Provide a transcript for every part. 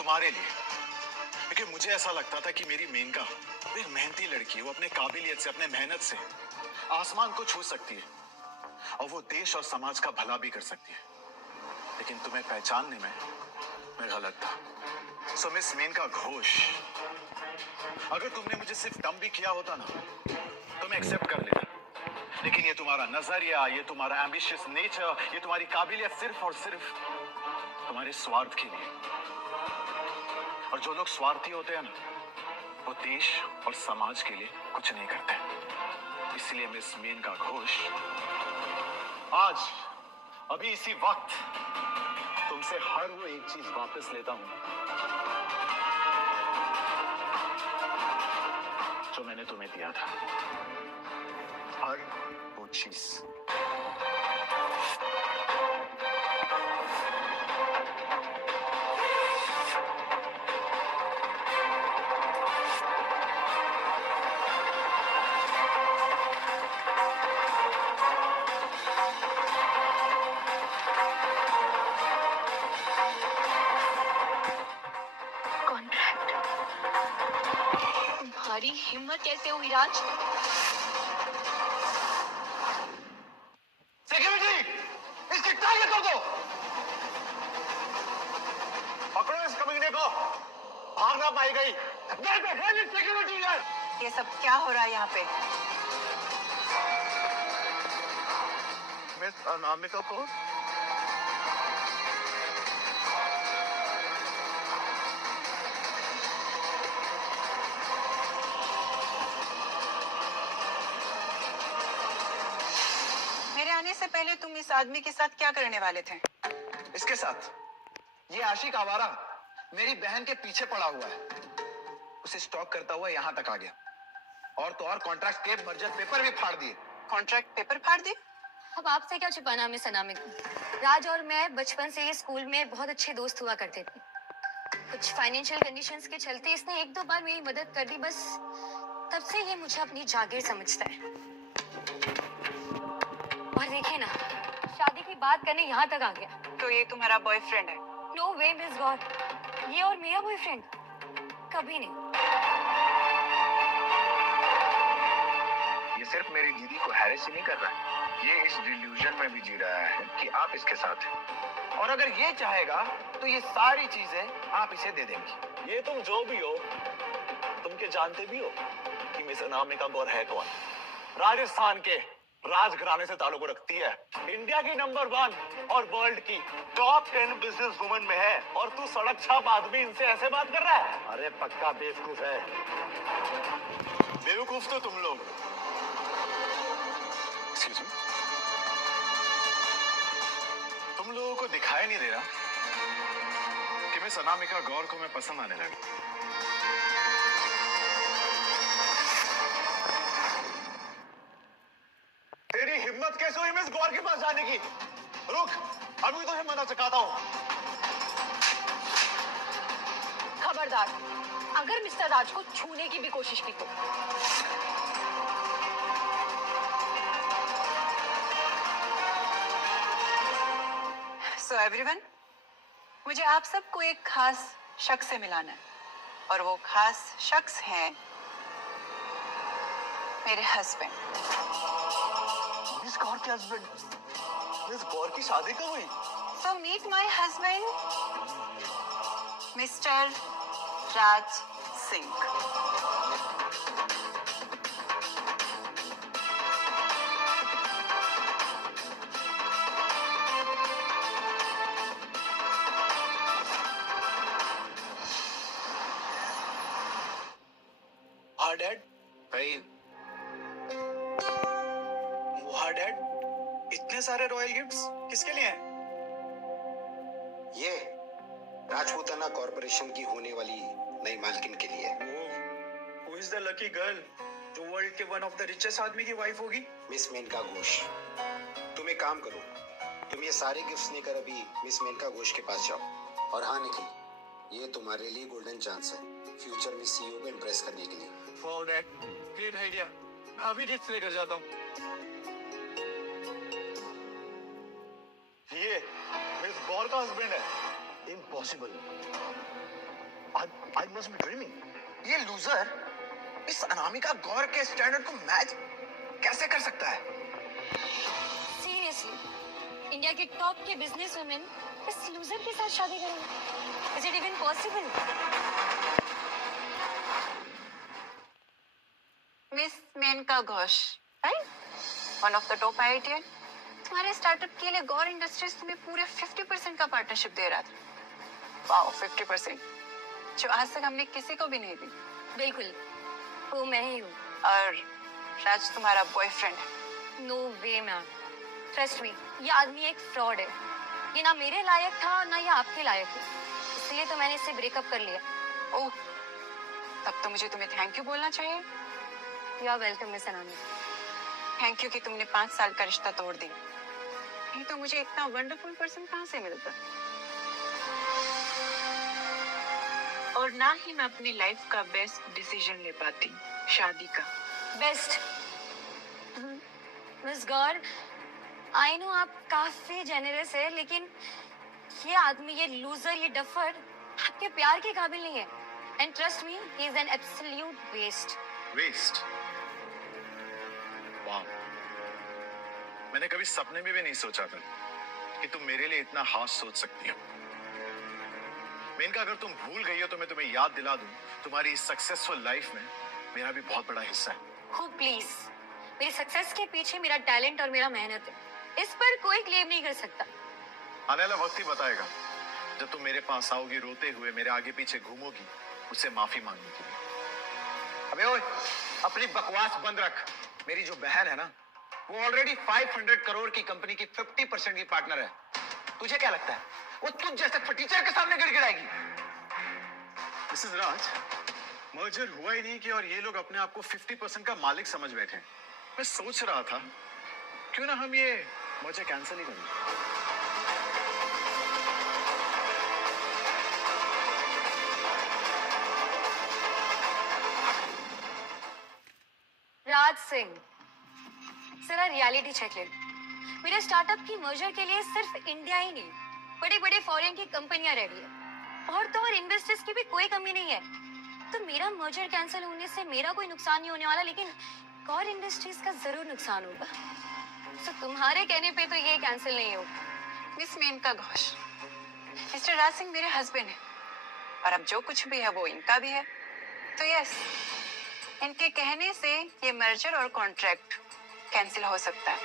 तुम्हारे लिए, क्योंकि मुझे ऐसा लगता था कि मेरी मेनका वो एक मेहनती लड़की है, वो अपने काबिलियत से, अपने मेहनत से आसमान को छू सकती है और वो देश और समाज का भला भी कर सकती है। लेकिन तुम्हें पहचानने में मैं गलत था। सो मिस मेनका घोष, अगर तुमने मुझे सिर्फ डम भी किया होता ना तो मैं एक्सेप्ट कर लेता, लेकिन ये तुम्हारा नजरिया, ये तुम्हारा एम्बिशियस नेचर, ये तुम्हारी काबिलियत सिर्फ और सिर्फ तुम्हारे स्वार्थ के लिए। और जो लोग स्वार्थी होते हैं ना, वो देश और समाज के लिए कुछ नहीं करते। इसलिए मिस मेनका घोष, आज अभी इसी वक्त तुमसे हर वो एक चीज वापस लेता हूं जो मैंने तुम्हें दिया था। हर वो चीज। तुम्हारी हिम्मत कैसे हुई राज? सिक्योरिटी, इसकी टारगेट कर दो। पकड़ो इस कमीने को, भाग ना पाएगी। सिक्योरिटी यार। ये सब क्या हो रहा है यहाँ पे? मिस अनामिका को मेरे आने से पहले तुम इस आदमी के साथ क्या करने वाले थे? इसके साथ ये आशिक आवारा मेरी बहन के पीछे पड़ा हुआ है, उसे स्टॉक करता हुआ यहाँ तक आ गया। और तो और कॉन्ट्रैक्ट के मर्जर पेपर भी फाड़ दिए। कॉन्ट्रैक्ट पेपर फाड़ दिए? अब आपसे क्या छुपाना मिस अनामिका। राज और मैं बचपन से ही स्कूल में बहुत अच्छे दोस्त हुआ करते थे। कुछ फाइनेंशियल कंडीशंस के चलते इसने एक दो बार मेरी मदद कर दी, बस तब से ये मुझे अपनी जागीर समझता है। और देखिए ना, शादी की बात करने यहाँ तक आ गया। तो ये तुम्हारा बॉयफ्रेंड है? नो वे मिस गॉड, ये और मेरा बॉयफ्रेंड कभी नहीं। ये सिर्फ मेरी दीदी को हैरेस ही नहीं कर रहा है, ये इस डिल्यूजन में भी जी रहा है कि आप इसके साथ हैं। और अगर ये चाहेगा तो ये सारी चीजें आप इसे दे देंगी। ये तुम जो भी हो, तुम के जानते भी हो कि मिस अनामिका गौर है कौन? राजस्थान के राजघराने से ताल्लुक रखती है, इंडिया की नंबर 1 और वर्ल्ड की टॉप 10 बिजनेस वुमन में है, और तू सड़क छाप आदमी इनसे ऐसे बात कर रहा है? अरे पक्का बेवकूफ है। बेवकूफ तो तुम लोग। Excuse me? तुम लोगों को दिखाई नहीं दे रहा कि मिस अनामिका गौर को मैं पसंद आने लगा? तेरी हिम्मत कैसे हुई मिस गौर के पास जाने की? रुक, अभी तुझे मना सिखाता हूँ। खबरदार, अगर मिस्टर राज को छूने की भी कोशिश की तो। सो एवरीवन, मुझे आप सबको एक खास शख्स से मिलाना है, और वो खास शख्स है मेरे हस्बैंड। मिस गौर के हस्बैंड? मिस गौर की शादी कब हुई? So meet my husband, Mr. Raj Singh. हाँ डैड। भाई वाह डैड, इतने सारे रॉयल गिफ्ट्स किसके लिए हैं? ये राजपूताना कॉर्पोरेशन की होने वाली नई मालकिन के लिए। Who is the lucky girl जो वर्ल्ड के वन ऑफ द रिचेस्ट आदमी की वाइफ होगी? मिस मेनका घोष, तुम एक काम करो, तुम ये सारे गिफ्ट्स लेकर अभी मिस मेनका घोष के पास जाओ। और हाँ निखिल, ये तुम्हारे लिए गोल्डन चांस है फ्यूचर में सीईओ को इम्प्रेस करने के लिए। वाह डैड, ग्रेट आइडिया। मैं अभी गिफ्ट्स लेकर जाता हूँ। ये मिस गौर का हस्बैंड है। Impossible. I must be dreaming. ये लूजर इस अनामिका गौर के स्टैंडर्ड को मैच कैसे कर सकता है? सीरियसली, इंडिया के टॉप के बिजनेस वुमेन इस लूजर के साथ शादी करेंगे? Is it even possible? Miss Maneka Ghosh, right? One of the top IITian. तुम्हारे स्टार्टअप के लिए गौर इंडस्ट्रीज तुम्हें पूरे 50% का पार्टनरशिप दे रहा था। वाओ, 50%, जो आज तक हमने किसी को भी नहीं दी। बिल्कुल, वो मैं ही हूँ। और राज तुम्हारा बॉयफ्रेंड है। नो वे मैम, ट्रस्ट मी, ये आदमी एक फ्रॉड है। ये ना मेरे लायक था ना ये आपके लायक है, इसलिए तो मैंने इससे ब्रेकअप कर लिया। ओह, तब तो मुझे तुम्हें थैंक यू बोलना चाहिए। You are welcome miss Anamika. Thank you कि तुमने 5 साल का रिश्ता तोड़ दिया। नहीं तो मुझे इतना वंडरफुल पर्सन कहाँ से मिलता। और ना ही मैं अपनी लाइफ का बेस्ट डिसीजन ले पाती, शादी का। Best miss Gaur, I know आप काफी जेनरस है, लेकिन ये आदमी, ये लूजर, ये डफर आपके प्यार के काबिल नहीं है। And trust me, he is an absolute waste. Waste? वाह, मैंने कभी सपने में भी नहीं सोचा था कि तुम मेरे लिए इतना हार्श सोच सकती हो। मेनका, अगर तुम भूल गई हो तो मैं तुम्हें याद दिला दूं, तुम्हारी इस सक्सेसफुल लाइफ में मेरा भी बहुत बड़ा हिस्सा है। हो प्लीज, मेरी सक्सेस के पीछे मेरा टैलेंट और मेरा मेहनत है, इस पर कोई क्लेम नहीं कर सकता। आने वाला वक्त ही बताएगा, जब तुम मेरे पास आओगी रोते हुए, मेरे आगे पीछे घूमोगी, मुझसे माफी मांगने के लिए। अबे ओए, अपनी बकवास बंद रख। मेरी जो बहन है ना, वो ऑलरेडी 500 करोड़ की कंपनी की 50% की पार्टनर है। तुझे क्या लगता है वो तुझ जैसे फटीचर के सामने गिड़गिड़ाएगी? मिसेस राज, मर्जर हुआ ही नहीं कि और ये लोग अपने आप को 50% का मालिक समझ बैठे हैं। मैं सोच रहा था क्यों ना हम ये मर्जर कैंसिल ही कर दें। राज सिंह, जरा रियलिटी चेक ले लो। मेरे स्टार्टअप की मर्जर के लिए सिर्फ इंडिया ही नहीं, बड़े बड़े फॉरेन की कंपनियां रेडी है, और तो और इन्वेस्टर्स की भी कोई कमी नहीं है। तो मेरा मर्जर कैंसिल होने से मेरा कोई नुकसान नहीं होने वाला, लेकिन गौर इंडस्ट्रीज का जरूर नुकसान होगा। तो तुम्हारे कहने पे तो ये कैंसिल नहीं होगा। मिस मेनका घोष, मिस्टर राज सिंह मेरे हस्बैंड है, और अब जो कुछ भी है वो इनका भी है। तो यस, इनके कहने से ये मर्जर और कॉन्ट्रैक्ट कैंसिल हो सकता है।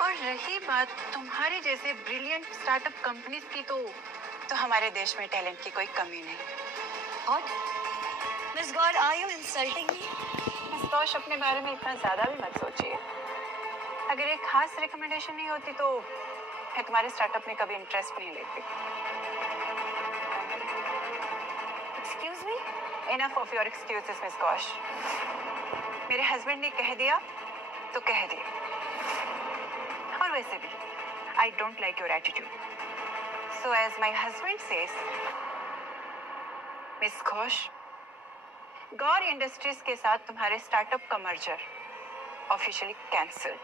और रही बात तुम्हारे जैसे ब्रिलियंट स्टार्टअप कंपनीज की, तो हमारे देश में टैलेंट की कोई कमी नहीं। और miss Gaur, are you insulting me? Miss Ghosh, अपने बारे में इतना ज्यादा भी मत सोचिए। अगर एक खास रिकमेंडेशन नहीं होती तो मैं तुम्हारे स्टार्टअप में कभी इंटरेस्ट नहीं लेती। Excuse me? Enough of your excuses, Miss Ghosh. मेरे हस्बैंड ने कह दिया तो कह दिया। और वैसे भी I don't like your attitude. So as my husband says, Miss Ghosh, Gaur industries के साथ तुम्हारे स्टार्टअप का merger officially cancel.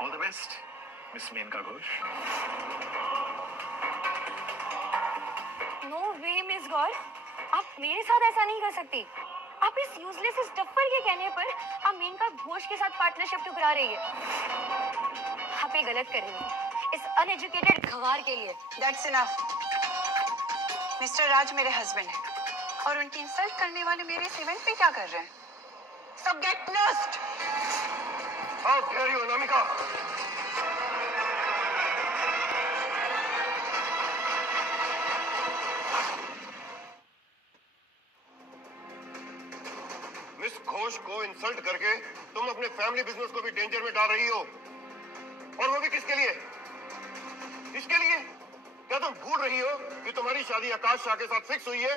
All the best miss Maneka Ghosh. No way miss Gaur, आप मेरे साथ ऐसा नहीं कर सकती। आप इस यूजलेस, इस डफर के कहने पर आप मेनका घोष के साथ पार्टनरशिप टुकरा रही है। आप ये गलत कर रही है इस अनएजुकेटेड गंवार के लिए। That's enough. मिस्टर राज मेरे हस्बैंड है, और उनकी इंसल्ट करने वाले मेरे इस इवेंट पे क्या कर रहे हैं? So get lost. How dare you, Anamika? Miss Ghosh को इंसल्ट करके तुम अपने फैमिली बिजनेस को भी डेंजर में डाल रही हो, और वो भी किसके लिए? इसके लिए? क्या तुम भूल रही हो कि तुम्हारी शादी आकाश शाह के साथ फिक्स हुई है,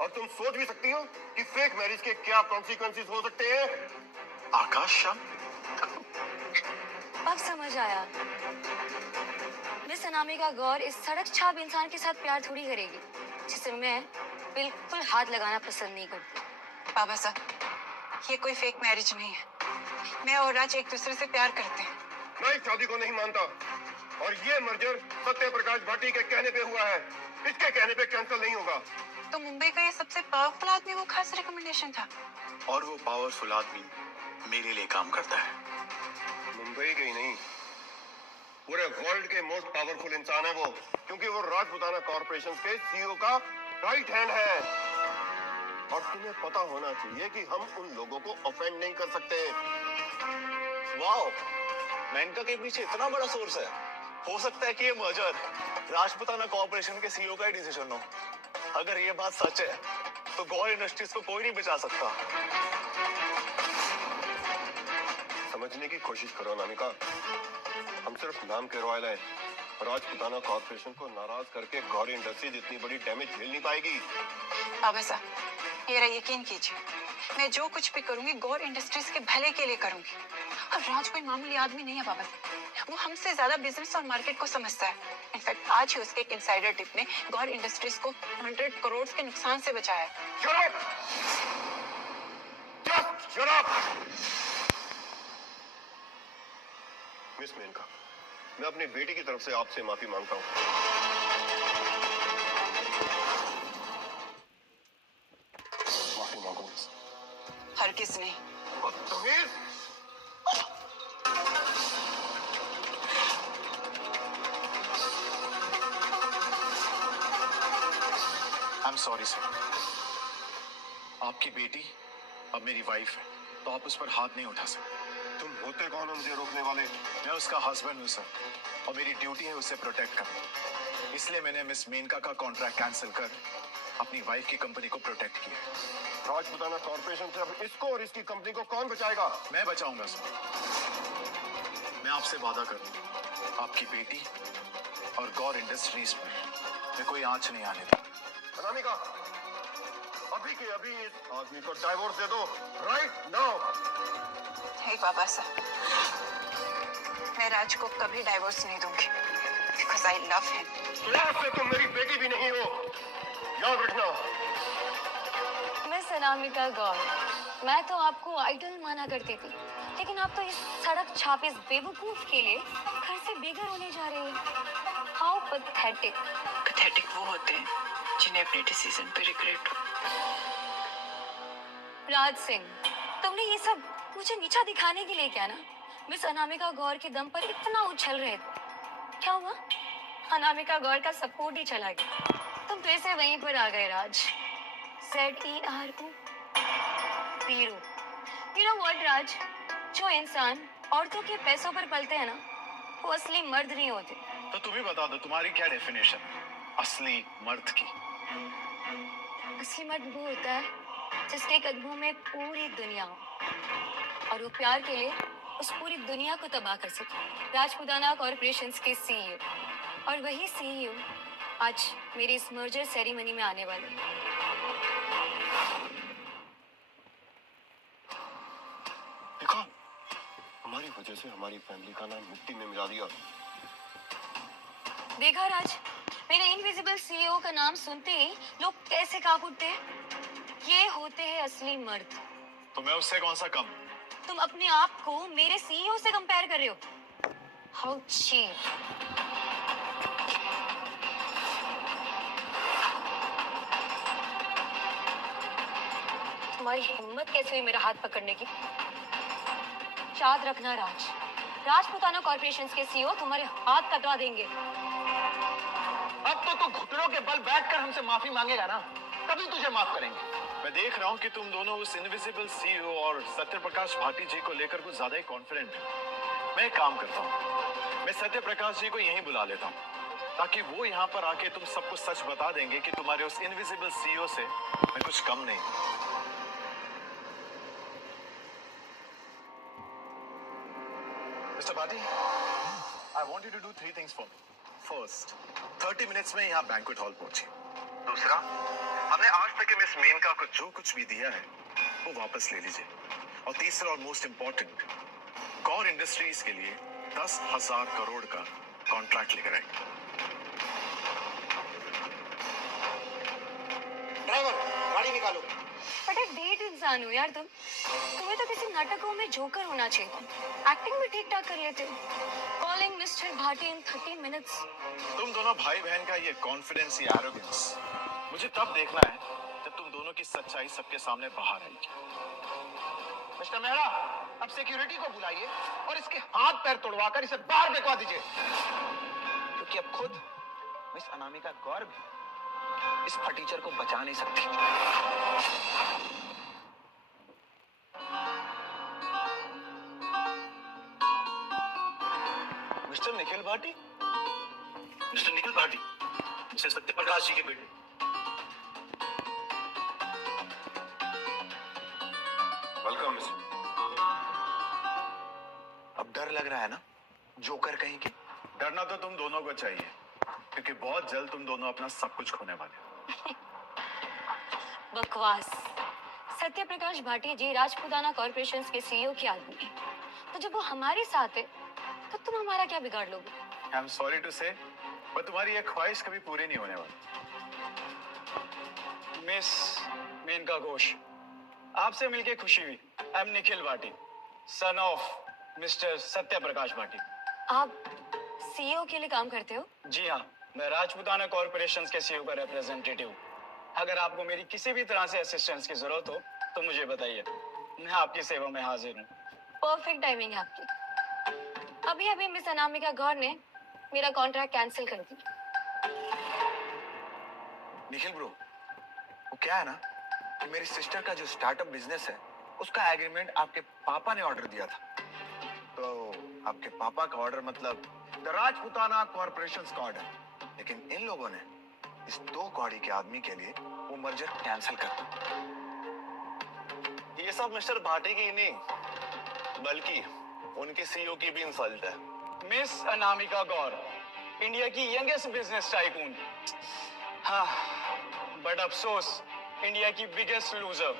और तुम सोच भी सकती हो कि फेक मैरिज के क्या कॉन्सिक्वेंसेस हो सकते हैं? आकाश शाह? अब समझ आया। मिस अनामिका गौर इस सड़क छाप इंसान के साथ प्यार थोड़ी करेगी, जिसे मैं बिल्कुल हाथ लगाना पसंद नहीं करती। बाबा साहब, ये कोई फेक मैरिज नहीं है। मैं और राज एक दूसरे से प्यार करते हैं। मैं इस शादी को नहीं मानता। ये मर्जर सत्य प्रकाश भाटी के कहने पे हुआ है, इसके कहने पे कैंसिल नहीं होगा। तो मुंबई का ये सबसे पावरफुल आदमी वो खास रिकमेंडेशन था। और वो पावरफुल आदमी मेरे लिए काम करता है। मुंबई के ही नहीं, पूरे वर्ल्ड के मोस्ट पावरफुल इंसान है वो, क्योंकि वो राजपुताना कॉर्पोरेशन के सीईओ का राइट हैंड है। और तुम्हें पता होना चाहिए कि हम उन लोगों को ऑफेंड नहीं कर सकते। वाओ, मेनका के पीछे इतना बड़ा सोर्स है। हो सकता है कि ये मर्जर राजपुताना कॉर्पोरेशन के सीईओ का ही डिसीजन हो। अगर ये बात सच है तो गौर इंडस्ट्रीज को कोई नहीं बचा सकता। समझने की कोशिश करो अनामिका, हम सिर्फ नाम के रॉयल हैं। राजपुताना कॉर्पोरेशन को नाराज करके गौरी इंडस्ट्रीज इतनी बड़ी डैमेज झेल नहीं पाएगी। बाबा साहब, मेरा यकीन कीजिए, मैं जो कुछ भी करूंगी गौर इंडस्ट्रीज के भले के लिए करूंगी। और राज कोई मामूली आदमी नहीं है बाबा साहब, वो हमसे ज्यादा बिजनेस और मार्केट को समझता है। इनफैक्ट आज ही उसके एक इनसाइडर टिप ने गौर इंडस्ट्रीज को 100 करोड़ के नुकसान से बचाया है। Shut up! Just shut up! Miss Menaka, मैं अपनी बेटी की तरफ से आपसे माफी मांगता हूँ। माफी मांगो मिस। हरगिज नहीं। बदतमीज! I am sorry sir. आपकी बेटी अब मेरी वाइफ है, तो आप उस पर हाथ नहीं उठा सकते। तुम होते कौन हो मुझे रोकने वाले? मैं उसका हस्बैंड हूँ सर, और मेरी ड्यूटी है उसे प्रोटेक्ट करना। इसलिए मैंने मिस मेनका का कॉन्ट्रैक्ट कैंसिल कर अपनी वाइफ की कंपनी को प्रोटेक्ट किया। राजपुताना कॉर्पोरेशन से अब इसको और इसकी कंपनी को कौन बचाएगा? मैं बचाऊंगा सर। मैं आपसे वादा करूंगा, आपकी बेटी और गौर इंडस्ट्रीज पर मैं कोई आंच नहीं आने दूंगा। अनामिका, अभी के अभी इस आदमी को डाइवोर्स दे दो, राइट नाउ। हे बाबा साहब, मैं राज को कभी डाइवोर्स नहीं दूंगी, बिकॉज आई लव हिम। आज से तुम मेरी बेटी भी नहीं हो, याद रखना। मिस अनामिका गौर, मैं तो आपको आइडल माना करती थी, लेकिन आप तो इस सड़क छाप इस बेवकूफ के लिए घर से बेघर होने जा रहे हैं। How pathetic. पैथेटिक वो होते हैं जिन्हें अपने डिसीजन पे रिग्रेट हो। राज सिंह, तुमने ये सब मुझे नीचा दिखाने के लिए किया ना? मिस अनामिका गौर के दम पर इतना उछल रहे थे, क्या हुआ? अनामिका गौर का सपोर्ट ही चला गया, तुम फिर से वहीं पर आ गए राज। ZERO zero. You know what, राज, जो इंसान औरतों के पैसों पर पलते हैं ना, वो असली मर्द नहीं होते। तो तुम ही बता दो, तुम्हारी क्या डेफिनेशन है असली मर्द की? असली मर्द वो होता है जिसके कदमों में पूरी दुनिया हो और वो प्यार के लिए उस पूरी दुनिया को तबाह कर सके। राजपुताना कॉर्पोरेशंस के सीईओ, और वही सीईओ आज मेरी इस मर्जर सेरेमनी में आने वाले हैं। देखा, हमारी वजह से हमारी फैमिली का नाम मिट्टी में मिला दिया। देखा राज, मेरे इनविजिबल सीईओ का नाम सुनते ही लोग कैसे कांप उठते हैं। ये होते हैं असली मर्द। तो मैं उससे कौन सा कम? तुम अपने आप को मेरे सीईओ से कंपेयर कर रहे हो। How cheap. तुम्हारी हिम्मत कैसे हुई मेरा हाथ पकड़ने की? याद रखना राज, राजपुताना कॉर्पोरेशन के सीईओ तुम्हारे हाथ कटवा देंगे। अब तो तू घुटनों के बल बैठकर हमसे माफी मांगेगा ना, तभी तुझे माफ करेंगे। मैं देख रहा हूँ कि तुम दोनों उस इनविजिबल सीईओ और सत्य प्रकाश भाटी जी को लेकर कुछ ज्यादा ही कॉन्फिडेंट हो। मैं एक काम करता हूँ, मैं सत्य प्रकाश जी को यहीं बुला लेता हूँ, ताकि वो यहाँ पर आके तुम सबको सच बता देंगे कि तुम्हारे उस इनविजिबल सीईओ से मैं कुछ कम नहीं हूँ। Mister Bhati, I want you to do 3 things for me. First, 30 minutes में यहाँ बैंक्वेट हॉल पहुंचे। दूसरा, हमने आज तक के मिस मेनका को जो कुछ भी दिया है वो वापस ले लीजिए। और तीसरा और मोस्ट इम्पोर्टेंट, गौर इंडस्ट्रीज के लिए 10,000 करोड़ का कॉन्ट्रैक्ट लेकर आएंगे। ड्राइवर, गाड़ी निकालो। बड़ा ढेर इंसान हो यार तुम। तुम्हें तो किसी नाटकों में जोकर होना चाहिए था। एक्टिंग भी ठीक ठाक कर लेते हो। Calling Mr. Bhati in 30 minutes. तुम दोनों भाई बहन का ये कॉन्फिडेंस, ये एरोगेंस मुझे तब देखना है जब तुम दोनों की सच्चाई सबके सामने बाहर आएगी। मिस्टर मेहरा, अब सिक्योरिटी को बुलाइए और इसके हाथ पैर तोड़वाकर इसे बाहर फेंकवा दीजिए, क्योंकि अब खुद मिस अनामिका गौर भी इस फटीचर को बचा नहीं सकती। Mr Nikhil Bhati, Mr Nikhil Bhati, Mr Satyaprakash ji के बेटे। Welcome Mr. अब डर लग रहा है ना, जोकर कहीं के? डरना तो तुम दोनों को चाहिए, क्योंकि बहुत जल्द तुम दोनों अपना सब कुछ खोने वाले हो। बकवास। सत्य प्रकाश भाटी जी राजपूताना कॉर्पोरेशन के सीईओ के आदमी हैं। तो जब वो हमारे साथ है तो तुम हमारा क्या बिगाड़ लोगे? आई एम सॉरी टू से, पर तुम्हारी ये ख्वाहिश कभी पूरी नहीं होने वाली। मिस मेनका घोष, आपसे मिलके खुशी हुई। I am Nikhil Bhati, son of mister Satya Prakash Bhati. आप सीईओ के लिए काम करते हो? जी हाँ, मैं राजपूताना कॉर्पोरेशन के सीईओ का रिप्रेजेंटेटिव हूँ। अगर आपको मेरी किसी भी तरह से असिस्टेंस की जरूरत हो तो मुझे बताइए, मैं आपकी सेवा में हाजिर हूँ। परफेक्ट टाइमिंग है आपकी। अभी अभी मिस अनामिका गौर ने मेरा कॉन्ट्रैक्ट कैंसिल कर दिया। निखिल ब्रो, वो क्या है ना कि मेरी सिस्टर का जो स्टार्टअप बिजनेस है उसका एग्रीमेंट आपके पापा ने ऑर्डर दिया था। तो आपके पापा का ऑर्डर मतलब द राजपूताना कॉर्पोरेशन का ऑर्डर, लेकिन इन लोगों ने इस 2 कौड़ी के आदमी के लिए वो मर्जर कैंसिल कर दिया। ये सब मिस्टर भाटी की नहीं, बल्कि उनके सीईओ की भी इंसल्ट है। मिस अनामिका गौर, इंडिया की यंगेस्ट बिजनेस टाइकून। हाँ, बट अफसोस इंडिया की बिगेस्ट लूजर।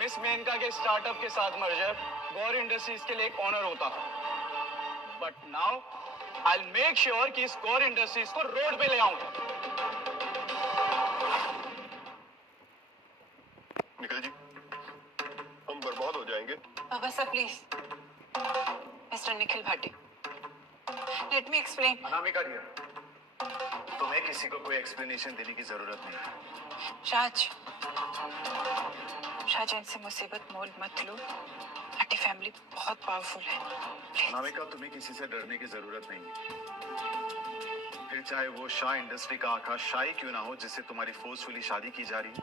मिस मेनका के स्टार्टअप के साथ मर्जर गौर इंडस्ट्रीज के लिए एक ऑनर होता, but now I will make sure कि इस गौर इंडस्ट्रीज को रोड पे ले आऊं। निखिल जी, हम बर्बाद हो जाएंगे। बाबा साहब please. Mister Nikhil Bhati, let me explain. Anamika dear, तुम्हें किसी को कोई एक्सप्लेनेशन देने की जरूरत नहीं है। शाहजहां से मुसीबत मोल मत लो। भाटी फैमिली बहुत पावरफुल है। अनामिका, तुम्हें किसी से डरने की जरूरत नहीं है। फिर चाहे वो शाह इंडस्ट्री का आकाश शाही क्यों ना हो जिससे तुम्हारी फोर्सफुली शादी की जा रही है,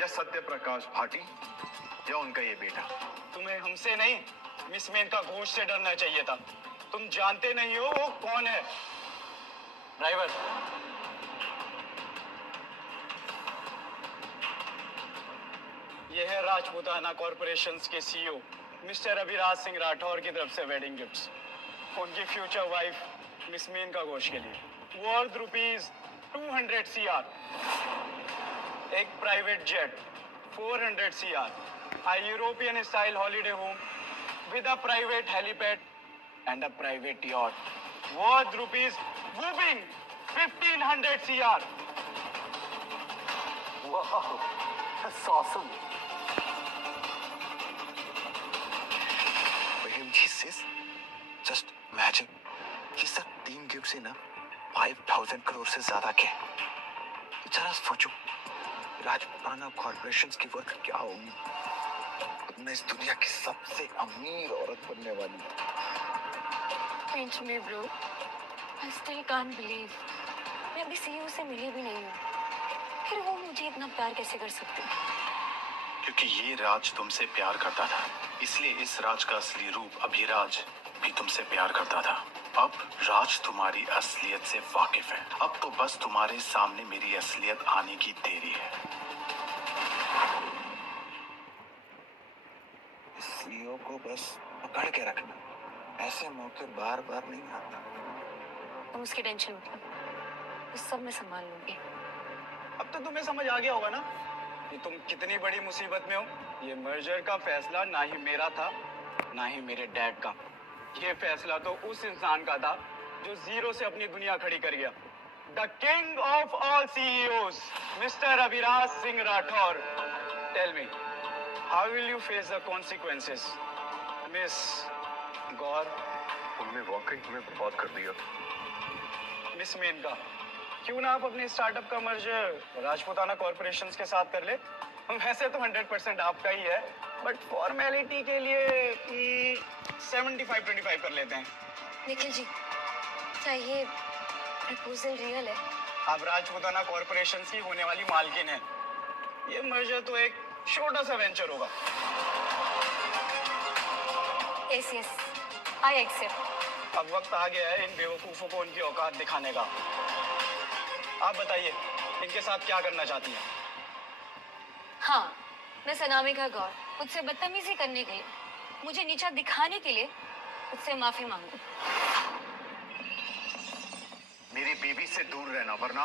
या सत्य प्रकाश भाटी, या उनका ये बेटा। तुम्हें हमसे नहीं, मिस मेनका घोष से डरना चाहिए था। तुम जानते नहीं हो वो कौन है। ड्राइवर, ये है राजपूताना कॉर्पोरेशन के सीईओ मिस्टर अभिराज सिंह राठौर की तरफ से वेडिंग गिफ्ट्स उनकी future wife miss Maneka Ghosh के लिए, वर्थ रुपीज 200 CR, एक private jet 400 CR, a European style holiday home with a private helipad and a private yacht worth rupees whooping 1500 CR. Wow, that's awesome. Just imagine, ये सब 3 gift से ना 5000 करोड़ से ज्यादा के। तो जरा सोचो, राजपूताना कॉर्पोरेशन की वर्थ क्या होगी। तुमने इस दुनिया की सबसे अमीर औरत बनने वाली है। पिंच में bro, I still can't believe मैं अभी सीईओ से मिली भी नहीं हूँ। फिर वो मुझे इतना प्यार कैसे कर सकते हैं? क्योंकि ये राज तुमसे प्यार करता था, इसलिए इस राज का असली रूप अभिराज भी तुमसे प्यार करता था। अब राज तुम्हारी असलियत से वाकिफ है। अब तो बस तुम्हारे सामने मेरी असलियत आने की देरी है। सीईओ को बस पकड़ के रखना, ऐसे मौके बार बार नहीं आता। तुम उसकी टेंशन मत लो, उस सब मैं संभाल लूंगी। अब तो तुम्हें समझ आ गया होगा ना कि तुम कितनी बड़ी मुसीबत में हो। ये मर्जर का फैसला ना ही मेरा था, ना ही मेरे डैड का। ये फैसला तो उस इंसान का था जो जीरो से अपनी दुनिया खड़ी कर गया। The king of all CEOs, Mr Abhiraj Singh Rathore. Tell me, how will you face the consequences, miss Gaur, तुमने वाकई हमें बर्बाद कर दिया। मिस मेनका, क्यों ना आप अपने स्टार्टअप का मर्जर राजपूताना कॉर्पोरेशंस के साथ कर ले। वैसे तो 100% आपका ही है, बट फॉर्मेलिटी के लिए 75-25 कर लेते हैं। निखिल जी, क्या ये प्रपोजल रियल है? आप राजपूताना कॉर्पोरेशंस की होने वाली मालकिन हैं। ये मर्जर तो एक छोटा सा वेंचर होगा। Yes yes, I accept. अब वक्त आ गया है इन बेवकूफों को उनकी औकात दिखाने का। आप बताइए, इनके साथ क्या करना चाहती हैं? हाँ, मैं अनामिका गौर, मुझसे बदतमीजी करने के लिए, मुझे नीचा दिखाने के लिए मुझसे माफी मांगू। मेरी बीवी से दूर रहना, वरना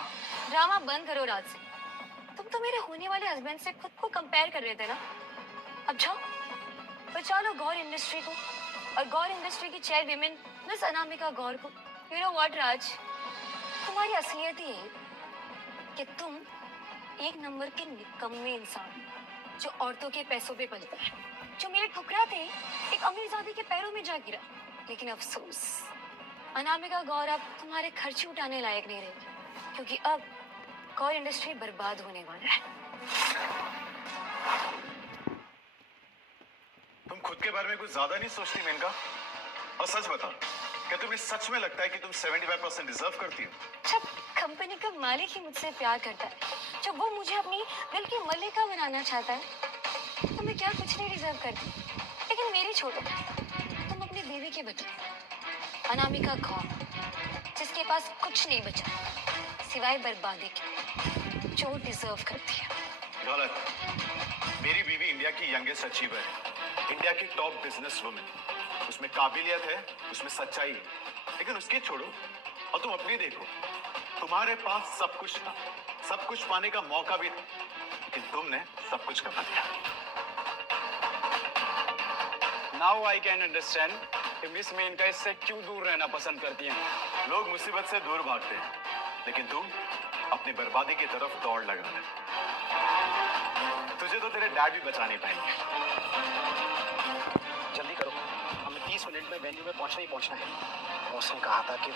ड्रामा बंद करो राज से। तुम तो मेरे होने वाले हस्बैंड से खुद को कंपेयर कर रहे थे ना। अब जाओ, बचा लो गौर इंडस्ट्री को और गौर इंडस्ट्री की चेयरवुमेन मिस अनामिका गौर को। यू नो व्हाट राज, तुम्हारी असलियत ही है कि तुम एक नंबर के निकम्मे इंसान हो, जो औरतों के पैसों पे पलता है, जो मेरे ठुकराते एक अमीरजादी के पैरों में जा गिरा। लेकिन अफसोस, अनामिका गौर अब तुम्हारे खर्चे उठाने लायक नहीं रहेगी, क्योंकि अब गौर इंडस्ट्री बर्बाद होने वाला है। तुम खुद के बारे में कुछ ज्यादा नहीं सोचती मेनका? और सच बता, क्या तुम्हें सच में लगता है कि तुम 75% डिजर्व करती हो? जब कंपनी का मालिक ही मुझसे प्यार करता है, जब वो मुझे अपनी दिल की मल्लिका बनाना चाहता है, तो मैं क्या कुछ नहीं डिजर्व करती? लेकिन मेरी छोड़ो, तुम अपनी बीवी के बदले अनामिका गौर, जिसके पास कुछ नहीं बचा सिवाय बर्बादी के, जो डिजर्व करती है। गलत। मेरी बीवी इंडिया की यंगेस्ट अचीवर है, इंडिया की टॉप बिजनेस वुमेन। उसमें काबिलियत है, उसमें सच्चाई है, लेकिन उसकी छोड़ो और तुम अपनी देखो। तुम्हारे पास सब कुछ था, सब कुछ पाने का मौका भी था, लेकिन तुमने सब कुछ गवा दिया। नाउ आई कैन अंडरस्टैंड कि मिस मेनका इससे क्यों दूर रहना पसंद करती हैं। लोग मुसीबत से दूर भागते हैं, लेकिन तुम अपनी बर्बादी की तरफ दौड़ लगा है। तुझे तो तेरे डैड भी बचा नहीं पाएंगे। जल्दी करो, हमें 30 मिनट में वेन्यू में पहुंचना है। बॉस ने कहा था कि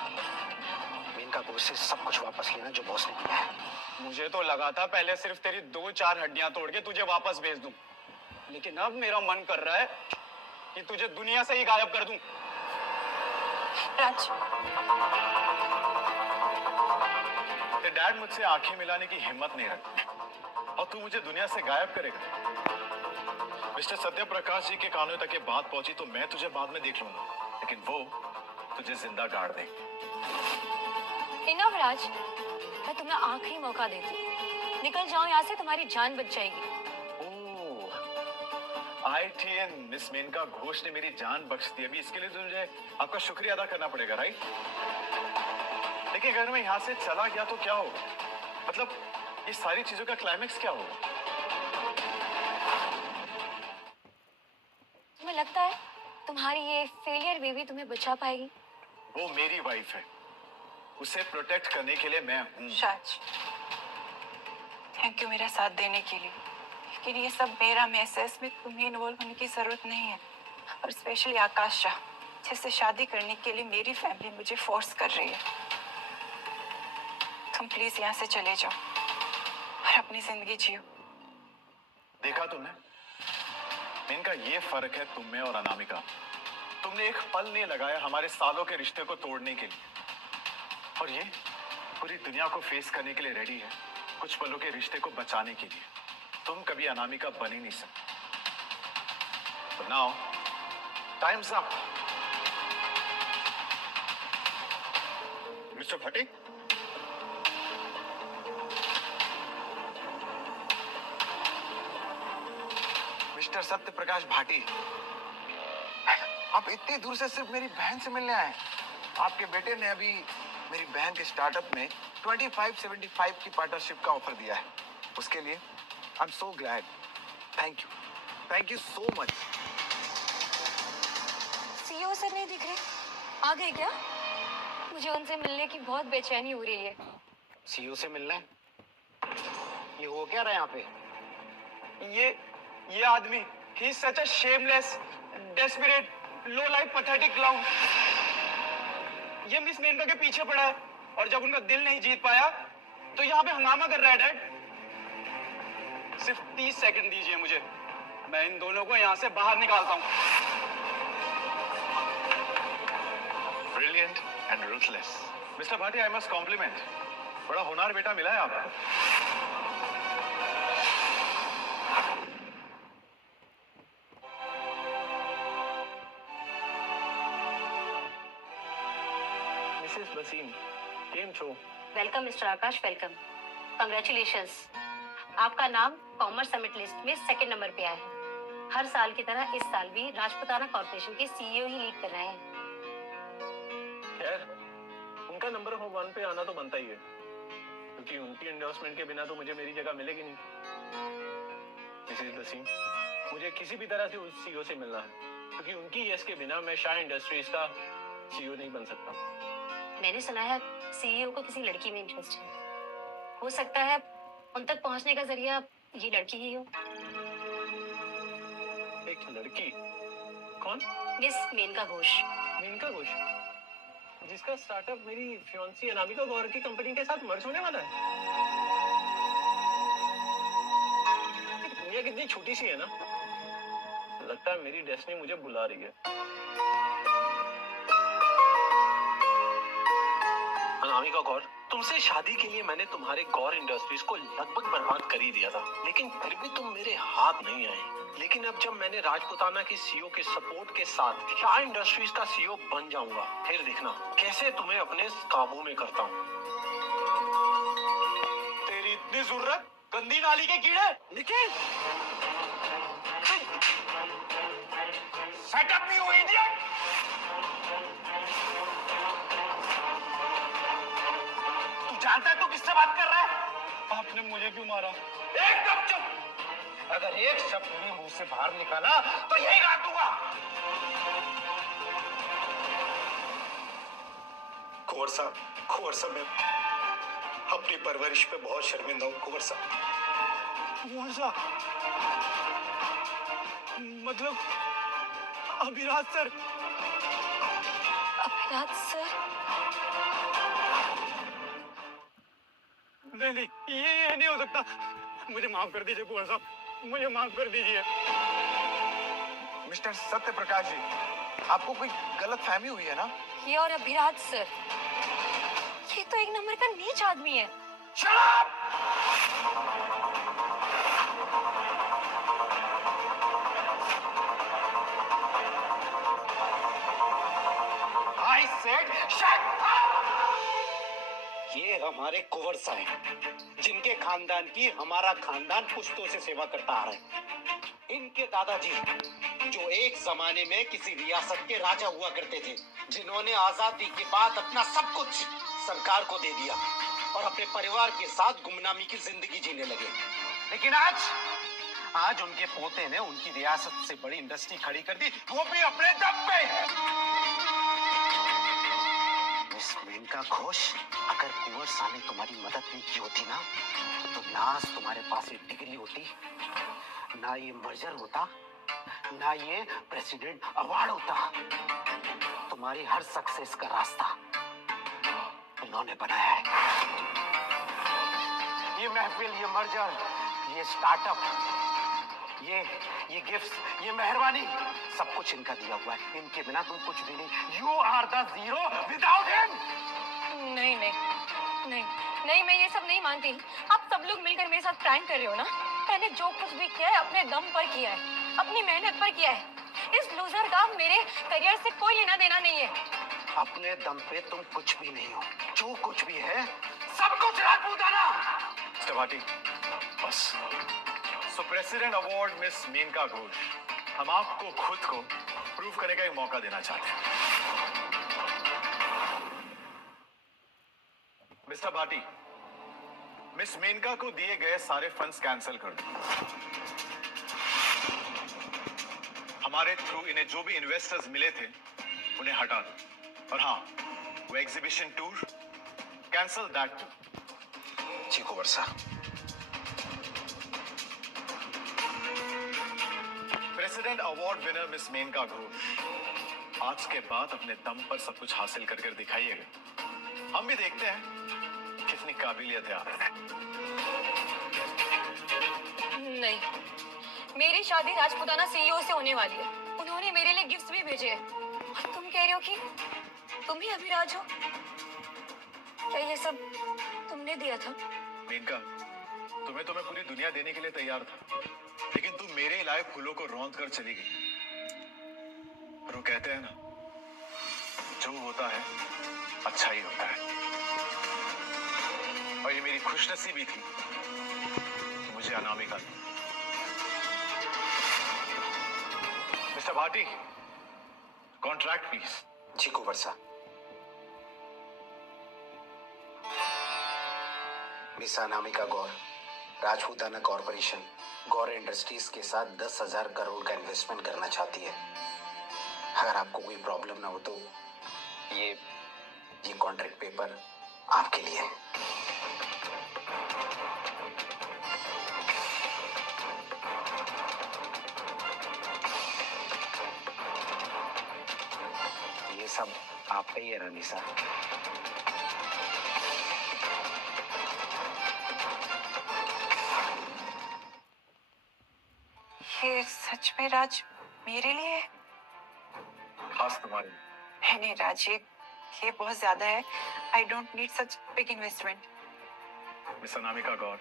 मेनका घोष से सब कुछ वापस लेना जो बॉस ने किया है। मुझे तो लगा था पहले सिर्फ तेरी 2-4 हड्डियां तोड़ के तुझे वापस भेज दूं, लेकिन अब मेरा मन कर रहा है कि तुझे दुनिया से ही गायब कर दूं। राज, तेरे डैड मुझसे आंखें मिलाने की हिम्मत नहीं रखते और तू मुझे दुनिया से गायब करेगा। मिस्टर सत्य प्रकाश जी के कानों तक ये बात पहुंची तो मैं तुझे बाद में देख लूंगा, लेकिन वो तुझे जिंदा गाड़ देंगे। इनफ राज, मैं तुम्हें आखिरी मौका देती हूँ। निकल जाओ यहाँ से, तुम्हारी जान बच जाएगी। ITN मिस मेनका घोष ने मेरी जान बख्श दी। अभी इसके लिए तो मुझे आपका शुक्रिया अदा करना पड़ेगा, राइट? लेकिन अगर मैं यहाँ से चला गया तो क्या होगा? मतलब ये सारी चीजों का क्लाइमेक्स क्या होगा? तुम्हें लगता है तुम्हारी ये फेलियर बेबी तुम्हें बचा पाएगी? वो मेरी वाइफ है, उसे प्रोटेक्ट करने के लिए मैं हूँ। राज, थैंक यू मेरा साथ देने के लिए, लेकिन ये सब मेरा मैस है, इसमें तुम्हें इन्वॉल्व होने की जरूरत नहीं है। और स्पेशली आकाश शाह, जिससे शादी करने के लिए मेरी फैमिली मुझे फोर्स कर रही है। तुम प्लीज यहाँ से चले जाओ और अपनी जिंदगी जियो। देखा तुमने मेनका, ये फर्क है तुम में और अनामिका। तुमने एक पल नहीं लगाया हमारे सालों के रिश्ते को तोड़ने के लिए, और ये पूरी दुनिया को फेस करने के लिए रेडी है कुछ पलों के रिश्ते को बचाने के लिए। तुम कभी अनामिका बन ही नहीं सकते। But now, time's up. Mister Bhatti, mister Satya Prakash Bhati, आप इतनी दूर से सिर्फ मेरी बहन से मिलने आए? आपके बेटे ने अभी मेरी बहन के स्टार्टअप में 25-75 की पार्टनरशिप का ऑफर दिया है। उसके लिए I am so glad. Thank you so much. CEO sir नहीं दिख रहे, आ गए क्या? मुझे उनसे मिलने की बहुत बेचैनी हो रही है। सीईओ से मिलना है? ये हो क्या रहा है यहाँ पे? ये आदमी, he is such a shameless, desperate, low life pathetic clown. ये मिस मेनका के पीछे पड़ा है और जब उनका दिल नहीं जीत पाया तो यहाँ पे हंगामा कर रहा है डैड। सिर्फ 30 सेकंड दीजिए मुझे, मैं इन दोनों को यहाँ से बाहर निकालता हूँ। Brilliant and ruthless. Mister Bhati, I must compliment, बड़ा होनहार बेटा मिला है आपको। मिसेस वसीम, केम छो? वेलकम मिस्टर आकाश, वेलकम। कंग्रेचुलेशंस, आपका नाम कॉमर्स समिट लिस्ट में सेकंड नंबर पे आया है। हर साल की तरह इस साल भी राजपुताना कॉर्पोरेशन के सीईओ ही लीड कर रहे हैं। खैर, उनका नंबर 1 पे आना तो बनता ही है, क्योंकि उनकी एंडोर्समेंट के बिना तो मुझे मेरी जगह मिलेगी नहीं। मिसेस वसीम, मुझे किसी भी तरह से उस सीईओ से मिलना है, क्योंकि उनकी यस के बिना मैं शाह इंडस्ट्रीज का सीईओ नहीं बन सकता। मैंने सुना है सीईओ को किसी लड़की में इंटरेस्ट है। हो सकता है उन तक पहुंचने का जरिया ये लड़की ही हो। एक लड़की? कौन? मिस मेनका घोष। मेनका घोष, जिसका स्टार्टअप मेरी फियांसी अनामिका गौर की कंपनी के साथ मर्ज होने वाला है। दुनिया कितनी छोटी सी है ना, लगता है मेरी डेस्टिनी मुझे बुला रही है। अनामिका गौर, तुमसे शादी के लिए मैंने तुम्हारे गौर इंडस्ट्रीज को लगभग बर्बाद कर ही दिया था, लेकिन फिर भी तुम मेरे हाथ नहीं आए। लेकिन अब जब मैंने राजपुताना के सीईओ के सपोर्ट के साथ शाह इंडस्ट्रीज का सीईओ बन जाऊंगा, फिर देखना कैसे तुम्हें अपने काबू में करता हूँ। तेरी इतनी जरूरत गंदी नाली के कीड़े। निखिल, सेटअप भी हो इडियट। तू जानता है तू किससे बात कर रहा है? आपने मुझे क्यों मारा? एकदम चुप। अगर एक शब्द भी मुंह से बाहर निकाला तो यही गाड़ दूंगा। कुंवर साहब, मैं अपनी परवरिश पे बहुत शर्मिंदा हूँ कुंवर साहब। कौन सा? मतलब अभिराज सर? अभिराज सर? नहीं, ये नहीं हो सकता। मुझे माफ कर दीजिए कुंवर साहब, मुझे माफ कर दीजिए। मिस्टर सत्य प्रकाश जी, आपको कोई गलत फहमी हुई है ना? ये और अभिराज सर, ये तो एक नंबर का नीच आदमी है। I said shut up! ये हमारे कुंवर साहब हैं, जिनके खानदान की हमारा खानदान पुश्तों से सेवा करता आ रहा है। इनके दादाजी, जो एक जमाने में किसी रियासत के राजा हुआ करते थे, जिन्होंने आजादी के बाद अपना सब कुछ सरकार को दे दिया और अपने परिवार के साथ गुमनामी की जिंदगी जीने लगे। लेकिन आज उनके पोते ने उनकी रियासत से बड़ी इंडस्ट्री खड़ी कर दी, वो भी अपने दम पे। मिस मेनका घोष, अगर कुंवर साहब ने तुम्हारी मदद नहीं की होती ना, तो ना आज तुम्हारे पास ये डिग्री होती, ना ये मर्जर होता, ना ये प्रेसिडेंट अवार्ड होता। तुम्हारी हर सक्सेस का रास्ता उन्होंने बनाया है। ये महफिल, ये मर्जर, ये स्टार्टअप, ये गिफ्ट्स, ये मेहरबानी, सब कुछ इनका दिया हुआ है। इनके बिना तुम कुछ भी नहीं। You are the zero without him. नहीं नहीं नहीं नहीं, मैं ये सब नहीं मानती। आप सब लोग मिलकर मेरे साथ प्रैंक कर रहे हो ना। मैंने जो कुछ भी किया है अपने दम पर किया है, अपनी मेहनत पर किया है। इस लूजर का मेरे करियर से कोई लेना देना नहीं है। अपने दम पे तुम कुछ भी नहीं हो। जो कुछ भी है सब कुछ राजपूताना। मिस्टर भाटी, बस। So president award miss Maneka Ghosh, हम आपको खुद को प्रूव करने का एक मौका देना चाहते हैं। मिस्टर भाटी, मिस मेनका को दिए गए सारे फंड्स कैंसिल कर दो। हमारे थ्रू इन्हें जो भी इन्वेस्टर्स मिले थे उन्हें हटा दो। और हाँ, वो exhibition tour cancel that too. जी कुंवर साहब। President award winner miss Maneka Ghosh, आज के बाद अपने दम पर सब कुछ हासिल कर कर दिखाइएगा। हम भी देखते हैं कितनी काबिलियत है आप। नहीं, मेरी शादी राजपूताना सीईओ से होने वाली है। उन्होंने मेरे लिए गिफ्ट्स भी भेजे हैं। और तुम कह रहे हो कि तुम ही अभिराज हो? क्या ये सब तुमने दिया था? मेनका, तुम्हें तो मैं पूरी दुनिया देने के लिए तैयार था, लेकिन तुम मेरे लाए फूलों को रौंद कर चली गई। पर वो कहते हैं ना, जो होता है अच्छा ही होता है। और ये मेरी खुशनसीबी थी कि मुझे अनामिका ने। Mr Bhati, contract please. जी कुंवर साहब। Miss Anamika Gaur Rajputana corporation Gaur industries के साथ 10,000 करोड़ का इन्वेस्टमेंट करना चाहती है। अगर आपको कोई प्रॉब्लम ना हो तो ये कॉन्ट्रैक्ट पेपर आपके लिए है। ये सब आप पे ही है रानी साहब। ये सच में राज मेरे लिए है? खास तुम्हारे। नहीं राज, ये बहुत ज्यादा है। I don't need such big investment. Miss Anamika Gaur,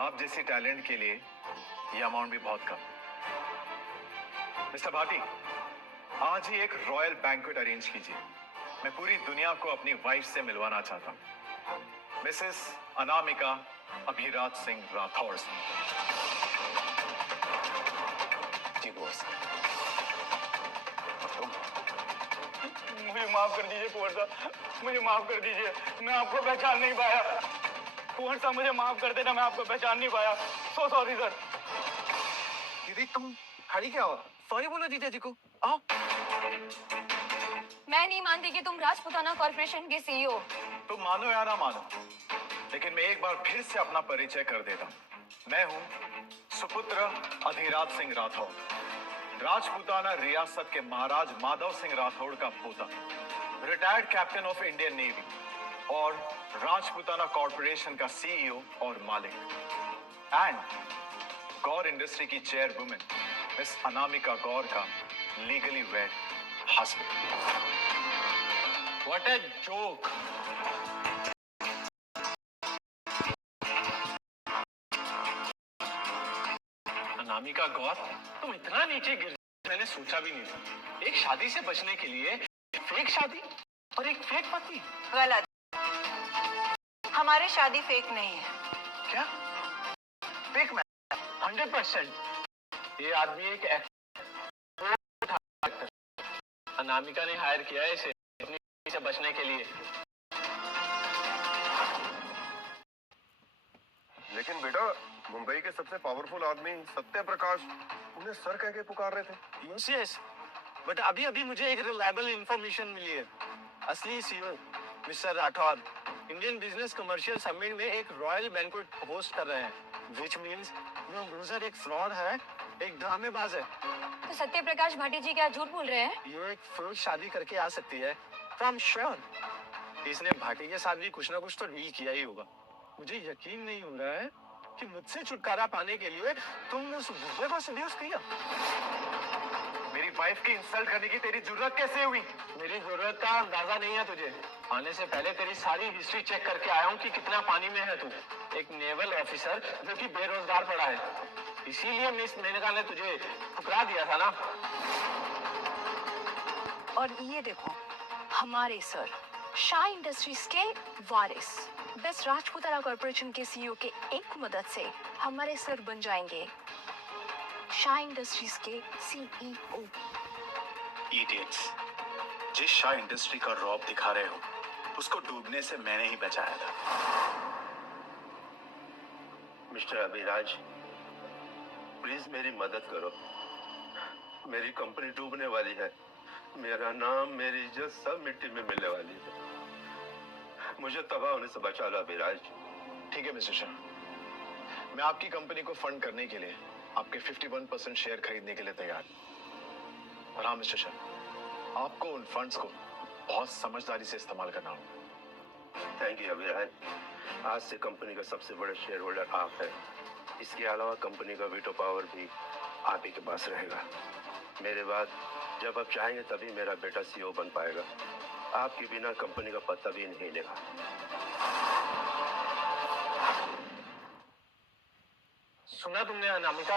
आप जैसी टैलेंट के लिए ये अमाउंट भी बहुत कम। मिस्टर भाटी, आज ही एक रॉयल बैंक्वेट अरेंज कीजिए। मैं पूरी दुनिया को अपनी वाइफ से मिलवाना चाहता हूँ, मिसेस अनामिका अभिराज सिंह राठौड़ से। जी बॉस। मुझे माफ कर दीजिए कुंवर साहब, मुझे माफ कर दीजिए। मैं आपको पहचान नहीं पाया। कुंवर साहब मुझे माफ कर देना, मैं आपको पहचान नहीं पाया। So sorry sir. दीदी तुम खड़ी क्या हो? सॉरी बोलो जीजा जी को। आओ। मैं नहीं मानती कि तुम राजपूताना कॉर्पोरेशन के सीईओ। तुम मानो या ना मानो, लेकिन मैं एक बार फिर से अपना परिचय कर देता हूँ। मैं हूँ सुपुत्र अधिराज सिंह राठौड़, राजपूताना रियासत के महाराज माधव सिंह राठौड़ का पोता, retired captain of Indian navy और राजपूताना कॉर्पोरेशन का सीईओ और मालिक, एंड गौर इंडस्ट्री की चेयरवुमेन मिस अनामिका गौर का legally wed husband. What a joke. Anamika Gaur, तुम इतना नीचे गिर मैंने सोचा भी नहीं था। एक शादी से बचने के लिए फेक शादी और एक फेक पति। गलत। हमारी शादी फेक नहीं है। क्या? फेक? मैं 100%। ये आदमी एक एक्टर, अनामिका ने हायर किया है इसे अपनी से बचने के लिए। लेकिन बेटा, मुंबई के सबसे पावरफुल आदमी सत्य प्रकाश उन्हें सर कह के पुकार रहे थे। यस, बट अभी अभी मुझे एक रिलायबल इंफॉर्मेशन मिली है। असली CEO mister Rathore Indian business commercial summit में एक रॉयल बैंक्वेट होस्ट कर रहे हैं, व्हिच मींस वो लूजर एक फ्रॉड है, एक ड्रामेबाज है। तो सत्य प्रकाश भाटी जी क्या झूठ बोल रहे हैं? ये एक फुल शादी करके आ सकती है, तो आई एम श्योर इसने भाटी के साथ भी कुछ ना कुछ तो डील किया ही होगा। मुझे यकीन नहीं हो रहा है कि मुझसे छुटकारा पाने के लिए तुमने उस बुढ़े को सड्यूस किया। मेरी वाइफ की इंसल्ट करने की तेरी जरूरत कैसे हुई? मेरी जरूरत का अंदाजा नहीं है तुझे। आने से पहले तेरी सारी हिस्ट्री चेक करके आया हूँ कि कितना पानी में है तू। एक नेवल ऑफिसर जो कि बेरोजगार पड़ा है, इसीलिए मिस मेनका ने तुझे ठुकरा दिया था ना। और ये देखो, हमारे सर शाह इंडस्ट्रीज के वारिस बेस्ट राजपूताना कॉर्पोरेशन के सीईओ के एक मदद से हमारे सर बन जाएंगे शाह इंडस्ट्रीज के सीईओ। इडियट्स, जिस शाह इंडस्ट्री का रौब दिखा रहे हो उसको डूबने से मैंने ही बचाया था। मिस्टर अभिराज, प्लीज मेरी मदद करो। मेरी कंपनी डूबने वाली है। मेरा नाम, मेरी इज्जत सब मिट्टी में मिलने वाली है। मुझे तबाह होने से बचा लो अभिराज। ठीक है मिस्टर शाह, मैं आपकी कंपनी को फंड करने के लिए आपके 51% शेयर खरीदने के लिए तैयार हूं। और हाँ मिस्टर शाह, आपको उन फंड्स को बहुत समझदारी से इस्तेमाल करना होगा। Thank you Abhiraj. आज से कंपनी का सबसे बड़ा शेयर होल्डर आप है। इसके अलावा कंपनी का वीटो पावर भी आप ही के पास रहेगा। मेरे बाद जब आप चाहेंगे तभी मेरा बेटा सीईओ बन पाएगा। आपके बिना कंपनी का पत्ता भी नहीं हिलेगा। सुना तुमने अनामिका,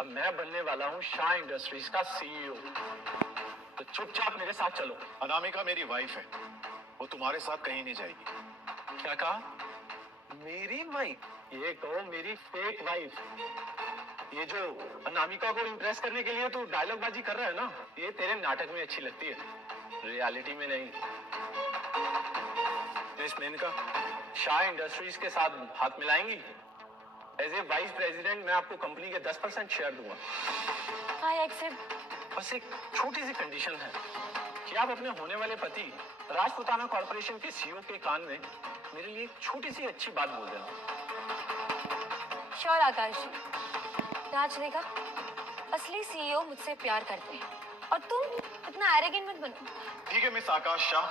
अब मैं बनने वाला हूँ शाह इंडस्ट्रीज का सीईओ। तो चुपचाप मेरे साथ चलो। अनामिका मेरी वाइफ है, वो तुम्हारे साथ कहीं नहीं जाएगी। क्या कहा? मेरी वाइफ? ये तो मेरी फेक वाइफ। ये जो अनामिका को इम्प्रेस करने के लिए तू डायलॉग बाजी कर रहा है ना, ये तेरे नाटक में अच्छी लगती है, रियलिटी में नहीं। मिस मेनका, शाह इंडस्ट्रीज के साथ हाथ मिलाएंगी? एज ए वाइस प्रेसिडेंट मैं आपको कंपनी के 10% शेयर दूंगा। I accept. बस एक छोटी सी कंडीशन है कि आप अपने होने वाले पति राजपुताना कॉर्पोरेशन के सीईओ के कान में मेरे लिए एक छोटी सी अच्छी बात बोल देना। श्योर आकाश जी। राज देखा, असली सीईओ मुझसे प्यार करते हैं और तुम इतना एरोगेंट मत बनो। ठीक है मिस आकाश शाह,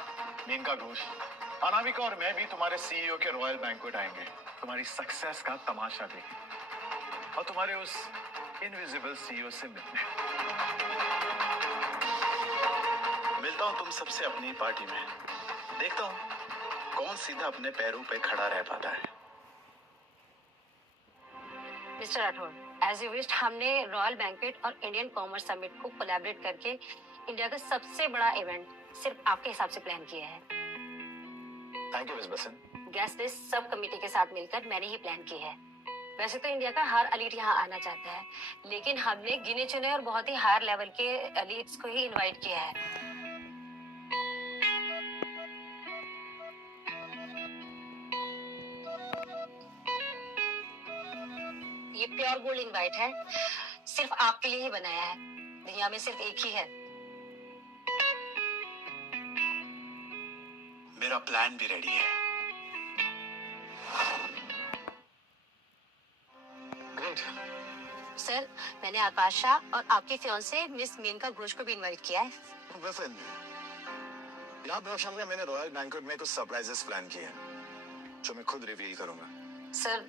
मेनका घोष, अनामिका और मैं भी तुम्हारे सीईओ के रॉयल बैंक्वेट आएंगे, तुम्हारी सक्सेस का तमाशा देखेंगे और तुम्हारे उस इनविजिबल सीईओ से मिलने। मिलता हूं तुम सबसे अपनी पार्टी में, देखता हूं कौन सीधा अपने पैरों पे खड़ा रह पाता है। Mister Rathore, as you wished, हमने रॉयल बैंक्वेट और इंडियन कॉमर्स समिट को कोलैबोरेट करके इंडिया का सबसे बड़ा इवेंट सिर्फ आपके हिसाब से प्लान किया है। थैंक यू मिस बसन। गेस्ट लिस्ट सब कमेटी के साथ मिलकर मैंने ही प्लान की है। वैसे तो इंडिया का हर एलीट यहाँ आना चाहता है, लेकिन हमने गिने चुने और बहुत ही हायर लेवल के एलीट्स को ही इनवाइट किया है। ये प्योर गोल्ड इनवाइट है, सिर्फ आपके लिए ही बनाया है, दुनिया में सिर्फ एक ही है। मेरा प्लान भी रेडी है। ग्रेट। सर, मैंने आकाश शाह और आपके फियांसे मिस मेनका घोष को भी इनवाइट किया है। विपिन, यहाँ प्रशांत में मैंने रॉयल बैंक्वेट में कुछ सरप्राइजेस प्लान किए हैं जो मैं खुद रिवील करूंगा। सर,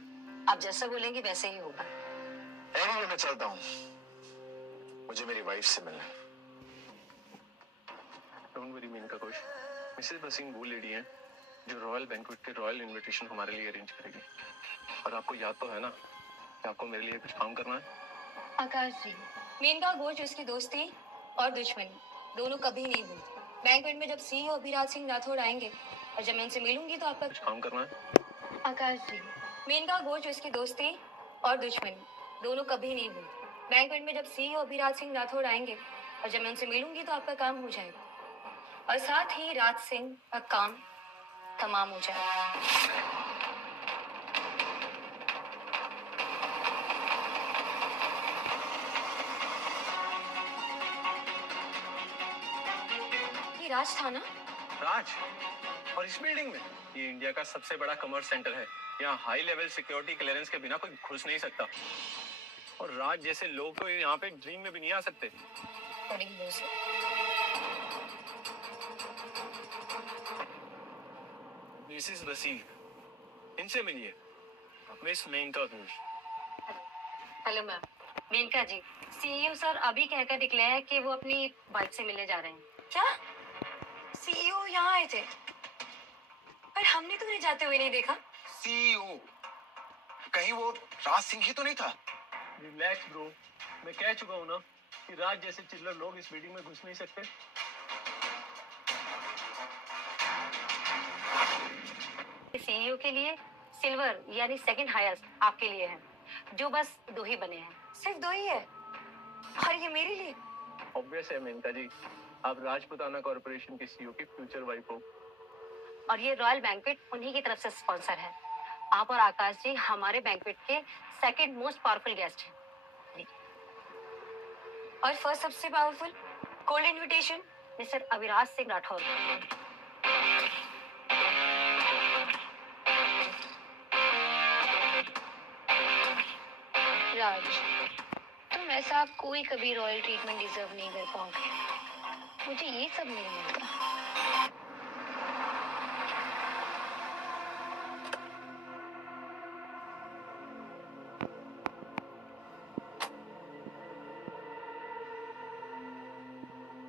आप जैसा बोलेंगे वैसे ही होगा। एनीवे, मैं चलता हूँ, मुझे मेरी वाइफ से मिलना है। Don't worry Menaka Ghosh, Mrs बसिंग वो लेडी हैं जो रॉयल बैंक्वेट के रॉयल इनविटेशन हमारे लिए अरेंज करेगी। और आपको याद तो है ना कि आपको मेरे लिए कुछ काम करना है। आकाश जी, मेनका घोष उसकी दोस्ती और दुश्मनी दोनों कभी नहीं भूलती। बैंक्वेट में जब सीईओ अभिराज सिंह राठौड़ आएंगे और जब मैं उनसे मिलूंगी तो आपका कुछ काम करना है। आकाश जी, मेनका घोष उसकी दोस्ती और दुश्मनी दोनों कभी नहीं भूलती। बैंक्वेट में जब सीईओ अभिराज सिंह राठौड़ आएंगे और जब मैं उनसे मिलूंगी तो आपका काम हो जाएगा और साथ ही राज सिंह का काम तमाम हो जाएगा। ये राज था ना? राज? और इस बिल्डिंग में? ये इंडिया का सबसे बड़ा कमर्स सेंटर है। यहाँ हाई लेवल सिक्योरिटी क्लियरेंस के बिना कोई घुस नहीं सकता। और राज जैसे लोग तो यहाँ पे ड्रीम में भी नहीं आ सकते। मिसेस बसीर, इनसे मिलिए, miss Maneka Ghosh. Hello ma'am. Menka ji, CEO sir अभी कहकर निकले हैं कि वो अपनी वाइफ से मिलने जा रहे हैं। क्या? सीईओ यहाँ आए थे पर हमने तो उन्हें जाते हुए नहीं देखा। सीईओ? कहीं वो राज सिंह ही तो नहीं था? रिलैक्स ब्रो, मैं कह चुका हूँ ना कि राज जैसे चिल्लर लोग इस बिल्डिंग में घुस नहीं सकते। सीईओ के लिए सिल्वर यानी सेकंड हाईएस्ट आपके लिए है, जो बस 2 ही बने हैं। सिर्फ 2 ही है और ये मेरे लिए? ऑब्वियस है मेनका जी, आप राजपुताना कॉर्पोरेशन के सीईओ की फ्यूचर वाइफ हो। और ये रॉयल बैंक्वेट उन्हीं की तरफ से स्पॉन्सर है। आप और आकाश जी हमारे बैंक्वेट के सेकंड मोस्ट पावरफुल गेस्ट हैं। और फर्स्ट सबसे powerful gold invitation Mr Aviraj Singh Rathore. Raj, तुम ऐसा कोई कभी रॉयल ट्रीटमेंट डिजर्व नहीं कर पाओगे। मुझे ये सब नहीं मिलता।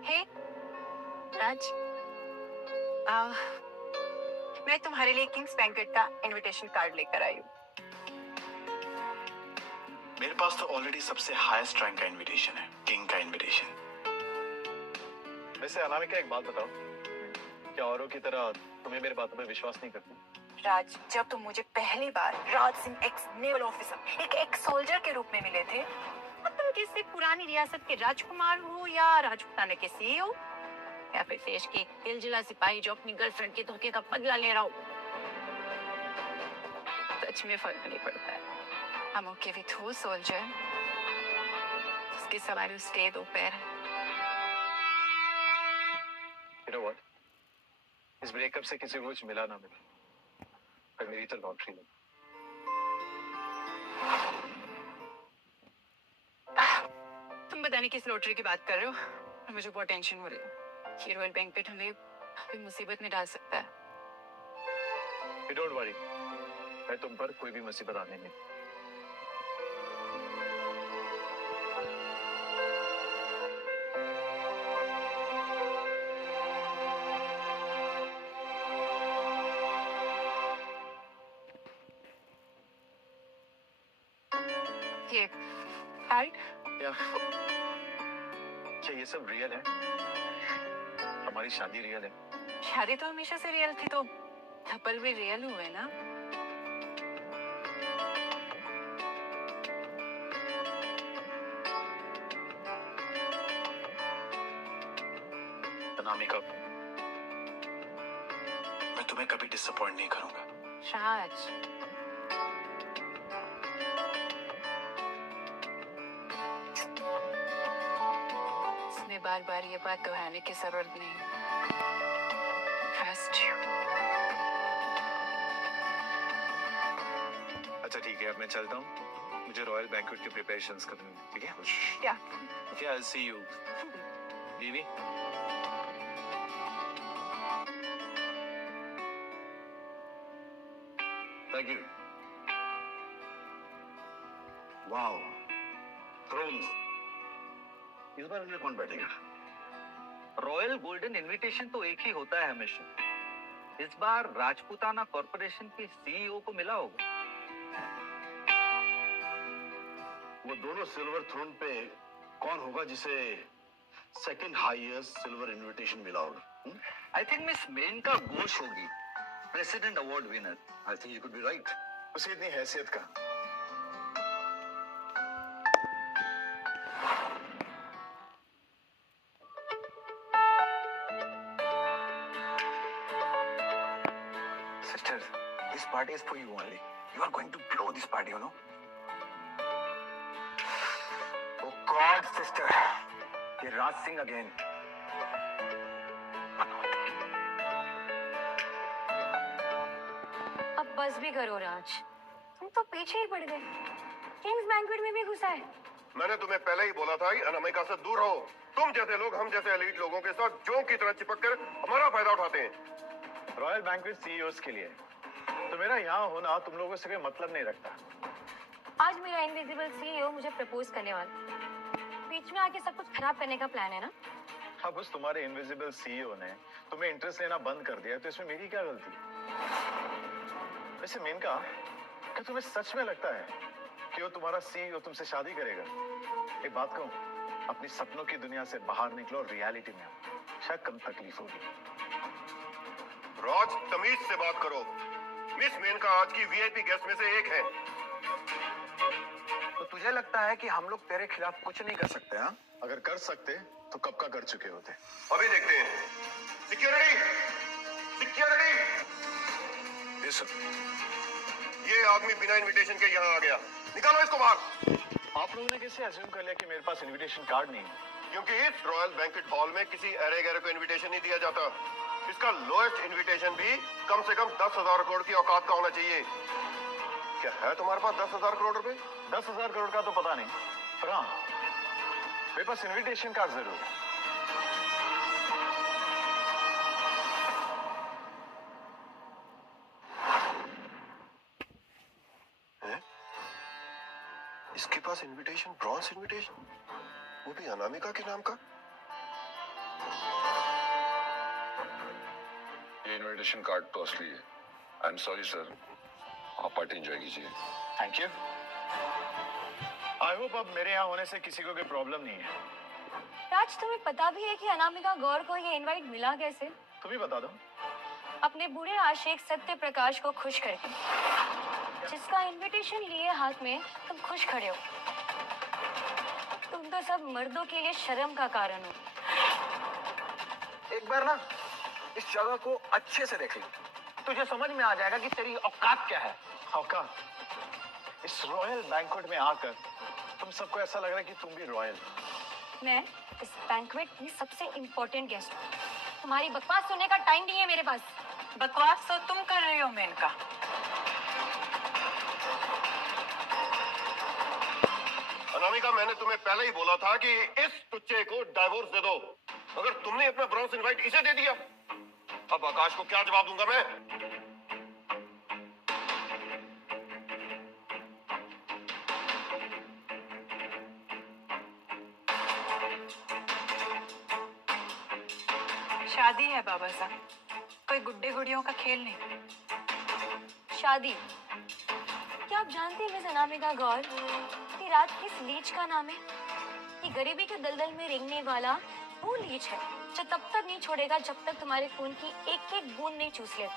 हे राज, मैं तुम्हारे लिए किंग्स बैंकेट का इनविटेशन कार्ड लेकर आई हूँ। मेरे पास तो ऑलरेडी सबसे हाईएस्ट रैंक का इनविटेशन है, किंग का इनविटेशन। वैसे अनामिका एक बात बताओ, क्या औरों की तरह तुम्हें मेरे बातों पे विश्वास नहीं करती? राज, जब तुम मुझे पहली बार Raj Singh x naval officer, एक एक्स सोल्जर के रूप में मिले थे, अब तुम किसी पुरानी रियासत के राजकुमार हो या राजपुताना के सीईओ या फिर देश के एक दिलजिला सिपाही जो अपनी गर्लफ्रेंड के धोखे का बदला ले रहा हो। सच में फर्क नहीं पड़ता है। I'm okay with who soldier, उसके सवारी उसके दो पैर हैं। You know what? इस ब्रेकअप से किसी को कुछ मिला ना मिला, पर मेरी तो लॉटरी लगी। तुम पता नहीं किस लॉटरी की बात कर रहे हो और मुझे बहुत टेंशन हो रही है। ये रॉयल बैंकेट हमें अभी मुसीबत में डाल सकता है। You don't worry, मैं तुम पर कोई भी मुसीबत आने नहीं। ये कार्ड क्या ये सब रियल है? हमारी शादी रियल है? शादी तो हमेशा से रियल थी, तो थप्पल भी रियल हुए ना। अनामिका, मैं तुम्हें कभी डिसअपॉइंट नहीं करूंगा। राज, इसमें बार बार ये बात दोहराने की जरूरत नहीं। Trust you. अच्छा ठीक है, अब मैं चलता हूँ। मुझे रॉयल बैंक्वेट की प्रिपरेशंस करनी है, ठीक है? Yeah. Okay, I'll see you. बीवी? Thank you. Wow. Thrones. इस बार इनमें कौन बैठेगा? रॉयल गोल्डन इनविटेशन तो एक ही होता है हमेशा। इस बार राजपूताना कॉर्पोरेशन के सीईओ को मिला होगा। वो दोनों सिल्वर थ्रोन पे कौन होगा जिसे सेकंड हाईएस्ट सिल्वर इनविटेशन मिला होगा? I think miss Maneka Ghosh होगी, president award winner. I think you could be right. उसे इतनी हैसियत का। Sister, this party is for you only. You are going to blow this party, you know? Oh God, sister. ये Raj Singh again. अब बस भी करो राज, तुम तो पीछे ही पड़ गए। किंग्स बैंक्वेट में भी घुसा है। मैंने तुम्हें पहले ही बोला था कि अनामिका से दूर रहो। तुम जैसे लोग हम जैसे एलीट लोगों के साथ जोंक की तरह चिपक कर हमारा फायदा उठाते हैं। रॉयल बैंक्वेट सीईओज के लिए तो मेरा यहाँ होना तुम लोगों से कोई मतलब नहीं रखता। आज मेरा इनविजिबल सीईओ मुझे प्रपोज करने वाला, बीच में आके सब कुछ खराब करने का प्लान है ना। अब उस तुम्हारे इनविजिबल सीईओ ने तुम्हें इंटरेस्ट लेना बंद कर दिया, तो इसमें मेरी क्या गलती? वैसे मेनका, क्या तुम्हें सच में लगता है कि वो तुम्हारा सीईओ तुमसे शादी करेगा? एक बात कहूं, अपनी सपनों की दुनिया से बाहर निकलो और रियलिटी में आओ, शायद कम तकलीफ होगी। राज, तमीज से बात करो। मिस मेनका आज की वीआईपी गेस्ट में से एक है। तो तुझे लगता है कि हम लोग तेरे खिलाफ कुछ नहीं कर सकते? हाँ, अगर कर सकते तो कब का कर चुके होते। अभी देखते हैं। Security, security. ये आदमी बिना इनविटेशन के यहाँ आ गया, निकालो इसको बाहर। आप लोगों ने कैसे अज्यूम कर लिया कि मेरे पास इनविटेशन कार्ड नहीं है? क्योंकि इस रॉयल बैंक्वेट हॉल में किसी अरे गहरे को इनविटेशन नहीं दिया जाता। इसका लोएस्ट इनविटेशन भी कम से कम 10,000 करोड़ की औकात का होना चाहिए। क्या है तुम्हारे पास 10,000 करोड़ रुपए? 10,000 करोड़ का तो पता नहीं, पर हाँ, मेरे पास इनविटेशन कार्ड जरूर है। इसके पास इनविटेशन, ब्रॉन्ज इनविटेशन, वो भी अनामिका के नाम का। ये इनविटेशन कार्ड तो असली है। आई एम सॉरी सर, आप पार्टी एंजॉय कीजिए। Thank you. आई होप अब मेरे यहाँ होने से किसी को कोई प्रॉब्लम नहीं है। राज, तुम्हें पता भी है कि अनामिका गौर को ये इनवाइट मिला कैसे? तुम ही बता दो। अपने बूढ़े आशिक सत्य प्रकाश को खुश करके, जिसका इनविटेशन लिए हाथ में तुम खुश खड़े हो। तुम तो सब मर्दों के लिए शर्म का कारण हो। एक बार ना इस जगह को अच्छे से देख लो, तुझे समझ में आ जाएगा कि तेरी औकात क्या है। औकात? इस रॉयल बैंक्वेट में आकर तुम सबको ऐसा लग रहा है कि तुम भी रॉयल। मैं इस बैंक्वेट की सबसे इम्पोर्टेंट गेस्ट हूँ। तुम्हारी बकवास सुनने का टाइम नहीं है मेरे पास। बकवास तो तुम कर रही हो मेनका। अनामिका, मैंने तुम्हें पहले ही बोला था कि इस टुच्चे को डाइवोर्स दे दो। अगर तुमने अपना ब्रॉन्ज इनवाइट इसे दे दिया, अब आकाश को क्या जवाब दूंगा मैं? शादी है बाबा साहब, कोई गुड्डे गुड़ियों का खेल नहीं। शादी? क्या आप जानते हैं मिस अनामिका गौर कि राज किस लीच का नाम है? कि गरीबी के दलदल में रेंगने वाला वो लीच है जो तब तक नहीं छोड़ेगा जब तक तुम्हारे खून की एक एक बूंद नहीं चूस लेता।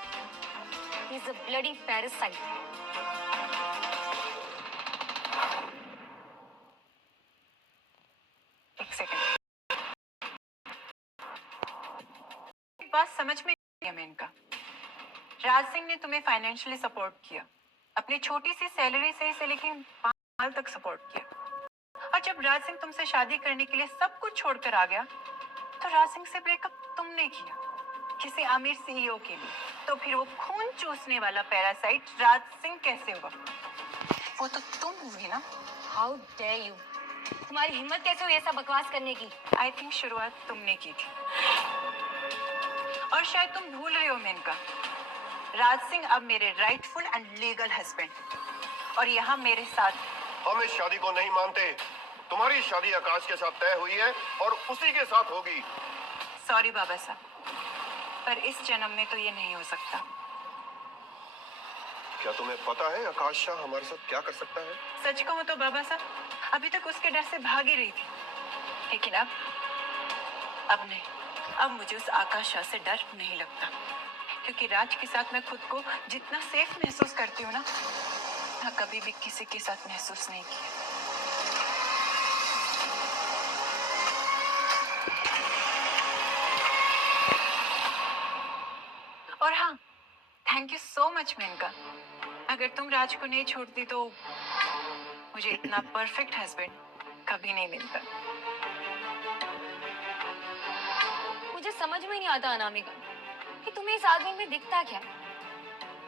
He is a bloody parasite. एक सेकंड, एक बात समझ में नहीं है मेनका। राज सिंह ने तुम्हें फाइनेंशियली सपोर्ट किया, अपनी छोटी सी सैलरी से लेके 5 साल तक सपोर्ट किया। और जब राज सिंह तुमसे शादी करने के लिए सब कुछ छोड़कर आ गया, तो राज सिंह से ब्रेकअप तुमने किया किसी अमीर सीईओ के लिए। तो फिर वो खून चूसने वाला पैरासाइट राज सिंह कैसे हुआ? वो तो तुम हुई ना। How dare you? तुम्हारी हिम्मत कैसे हुई ऐसा बकवास करने की? आई थिंक शुरुआत तुमने की थी, और शायद तुम भूल रहे हो मेनका, राज सिंह अब मेरे राइटफुल एंड लीगल हस्बैंड, और यहाँ मेरे साथ। हम इस शादी को नहीं मानते। तुम्हारी शादी आकाश के साथ तय हुई है और उसी के साथ होगी। सॉरी बाबा साहब, पर इस जन्म में तो ये नहीं हो सकता। क्या तुम्हें पता है आकाश शाह हमारे साथ क्या कर सकता है? सच कहूं तो बाबा साहब, अभी तक उसके डर से भाग ही रही थी, लेकिन अब नहीं। अब मुझे उस आकाश शाह से डर नहीं लगता, क्योंकि राज के साथ मैं खुद को जितना सेफ महसूस करती हूँ ना, मैं कभी भी किसी के साथ महसूस नहीं किया। और हाँ, thank you so much Menka. अगर तुम राज को नहीं छोड़ती तो मुझे इतना परफेक्ट हस्बैंड कभी नहीं मिलता। मुझे समझ में नहीं आता अनामिका कि तुम्हें इस आदमी में दिखता क्या है।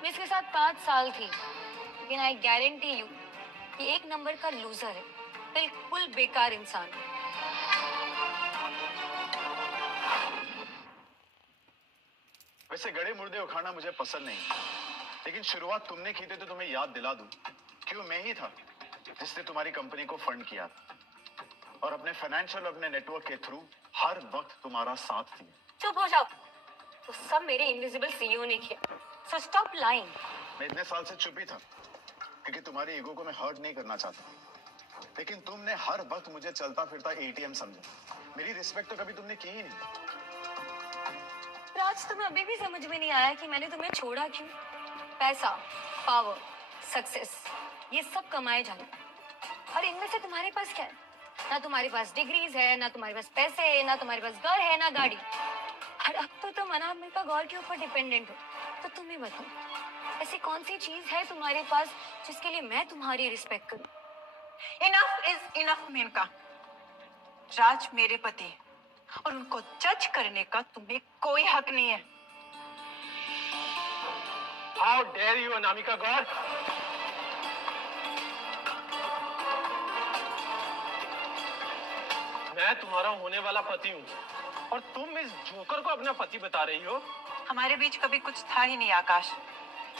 मैं इसके साथ 5 साल थी, लेकिन आई गारंटी यू कि एक नंबर का लूजर है, बिल्कुल बेकार इंसान। वैसे गड़े मुर्दे उखाड़ना मुझे पसंद नहीं, लेकिन शुरुआत तुमने की थी तो तुम्हें याद दिला दूं, क्यों मैं ही था जिसने तुम्हारी कंपनी को फंड किया और अपने फाइनेंशियल और अपने नेटवर्क के थ्रू हर वक्त तुम्हारा साथ दिया। चुप हो जाओ। तो सब मेरे इनविजिबल सीईओ ने किया। So stop lying. मैं इतने साल से चुप ही था क्योंकि तुम्हारी ईगो को मैं हर्ट नहीं करना चाहता, लेकिन तुमने हर वक्त मुझे चलता फिरता एटीएम समझा। मेरी रिस्पेक्ट तो कभी तुमने की ही नहीं। राज, तुम्हें अभी भी समझ में नहीं आया कि मैंने तुम्हें छोड़ा क्यों? पैसा, पावर, सक्सेस, ये सब कमाए जाने, और इनमें से तुम्हारे पास क्या है? ना तुम्हारे पास डिग्रीज है, ना तुम्हारे पास पैसे है, ना तुम्हारे पास घर है, ना गाड़ी। और अब तो तुम अनामिका गौर के ऊपर डिपेंडेंट हो। तो तुम्हें बताओ, ऐसी कौन सी चीज है तुम्हारे पास जिसके लिए मैं तुम्हारी रिस्पेक्ट करूं? Enough is enough Menka. Raj मेरे पति है और उनको जज करने का तुम्हें कोई हक नहीं है। हाउ डेयर यू अनामिका गौर! मैं तुम्हारा होने वाला पति हूँ और तुम इस जोकर को अपना पति बता रही हो। हमारे बीच कभी कुछ था ही नहीं आकाश,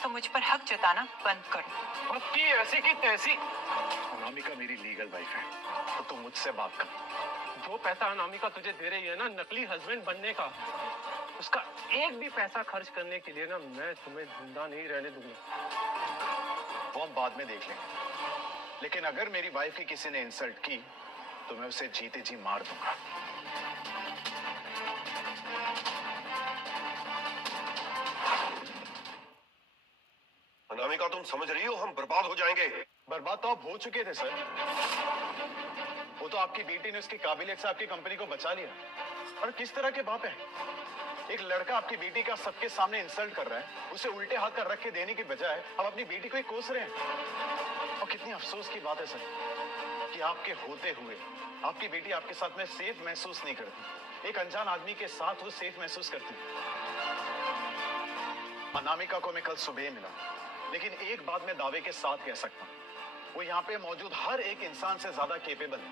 तो मुझ पर हक जताना बंद करो। अब की ऐसी की तैसी। अनामिका मेरी लीगल वाइफ है, तो तुम मुझसे बात कर। जो पैसा अनामिका तुझे दे रही है ना नकली हस्बैंड बनने का, उसका एक भी पैसा खर्च करने के लिए ना मैं तुम्हें जिंदा नहीं रहने दूंगा। वो हम बाद में देख लेंगे, लेकिन अगर मेरी वाइफ की किसी ने इंसल्ट की तो मैं उसे जीते जी मार दूंगा। अनामिका तुम समझ रही हो हम बर्बाद हो जाएंगे। बर्बाद तो आप हो चुके थे सर। वो तो आपकी बेटी ने उसकी काबिलियत से आपकी कंपनी को बचा लिया। और किस तरह के बाप है, एक लड़का आपकी बेटी का सबके सामने इंसल्ट कर रहा है, उसे उल्टे हाथ कर रख के देने की बजाय अब अपनी बेटी को ही कोस रहे हैं। और कितनी अफसोस की बात है सर कि आपके होते हुए आपकी बेटी आपके साथ में सेफ महसूस नहीं करती। एक अनजान आदमी के साथ वो सेफ महसूस करती। अनामिका को मैं कल सुबह मिला, लेकिन एक बात मैं दावे के साथ कह सकता हूं, वो यहाँ पे मौजूद हर एक इंसान से ज्यादा केपेबल है,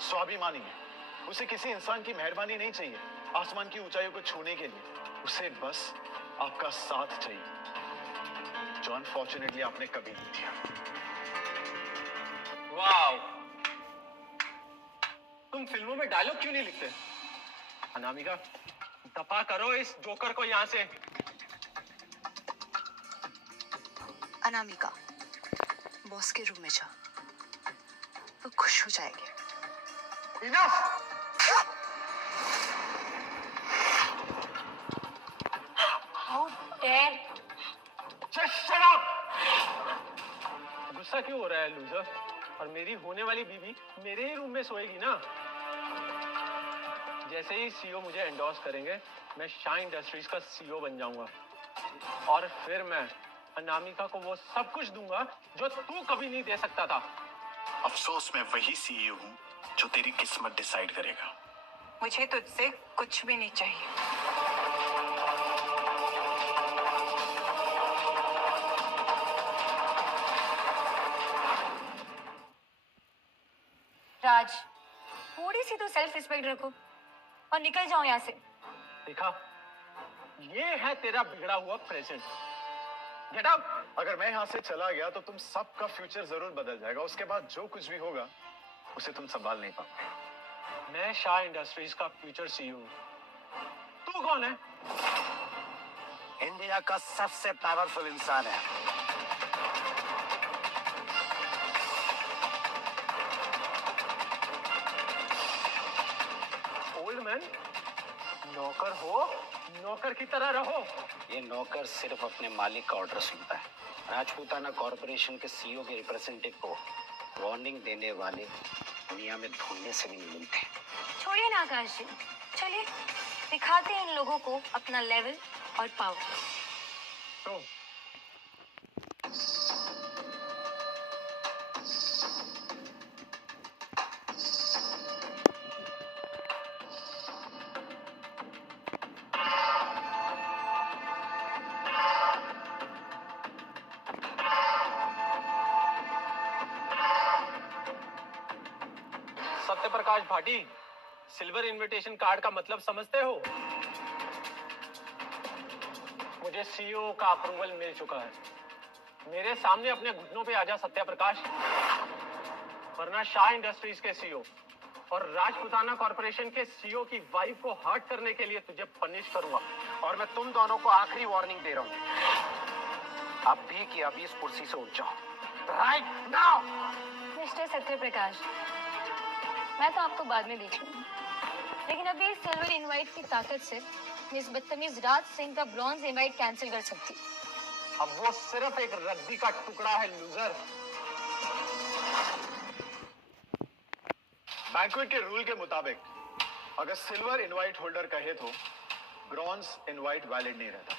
स्वाभिमानी है। उसे किसी इंसान की मेहरबानी नहीं चाहिए आसमान की ऊंचाइयों को छूने के लिए, उसे बस आपका साथ चाहिए, जो अनफॉर्चुनेटली आपने कभी नहीं दिया। वाव, तुम फिल्मों में डायलॉग क्यों नहीं लिखते? अनामिका, दफा करो इस जोकर को यहाँ से। अनामिका, बॉस के रूम में जा, वो खुश हो जाएगी। Enough! How dare! Just shut up! गुस्सा क्यों हो रहा है लूजर? और मेरी होने वाली बीवी मेरे ही रूम में सोएगी ना। जैसे ही सीईओ मुझे एंडोर्स करेंगे, मैं शाइन इंडस्ट्रीज का सीईओ बन जाऊंगा। और फिर मैं अनामिका को वो सब कुछ दूंगा जो तू कभी नहीं दे सकता था। अफसोस मैं वही सीईओ हूं जो तेरी किस्मत डिसाइड करेगा। मुझे तुझसे कुछ भी नहीं चाहिए। राज, थोड़ी सी तो सेल्फ रिस्पेक्ट रखो और निकल जाओ यहाँ से। देखा, ये है तेरा बिगड़ा हुआ प्रेजेंट। Get out. अगर मैं यहाँ से चला गया तो तुम सबका फ्यूचर जरूर बदल जाएगा। उसके बाद जो कुछ भी होगा उसे तुम संभाल नहीं पाओगे। मैं शाह इंडस्ट्रीज का फ्यूचर सीईओ। तू कौन है? इंडिया का सबसे पावरफुल इंसान है। ओल्ड मैन, नौकर हो, नौकर की तरह रहो। ये नौकर सिर्फ अपने मालिक का ऑर्डर सुनता है। राजपूताना कॉरपोरेशन के सीईओ के रिप्रेजेंटेटिव को वार्निंग देने वाले दुनिया में ढूंढने से नहीं मिलते। छोड़िए ना आकाश जी, चलिए दिखाते हैं इन लोगों को अपना लेवल और पावर। तो Satyaprakash Bhati, silver invitation card का मतलब समझते हो? मुझे सीईओ का अप्रूवल मिल चुका है। मेरे सामने अपने घुटनों पे आजा सत्यप्रकाश, वरना शाह इंडस्ट्रीज के सीईओ और राजपूताना कॉर्पोरेशन के सीईओ की वाइफ को हर्ट करने के लिए तुझे पनिश करूंगा। और मैं तुम दोनों को आखिरी वार्निंग दे रहा हूँ, अभी की अभी इस कुर्सी से उठ जाओ, राइट नाउ। मिस्टर सत्यप्रकाश, मैं तो आपको बाद में देख लूंगी, लेकिन अभी इस सिल्वर इनवाइट की ताकत से इस बदतमीज राज सिंह का ब्रॉन्ज इनवाइट कैंसिल कर सकती। अब वो सिर्फ एक रद्दी का टुकड़ा है लूजर। बैंक्वेट के रूल के मुताबिक अगर सिल्वर इनवाइट होल्डर कहे तो ब्रॉन्ज इनवाइट वैलिड नहीं रहता।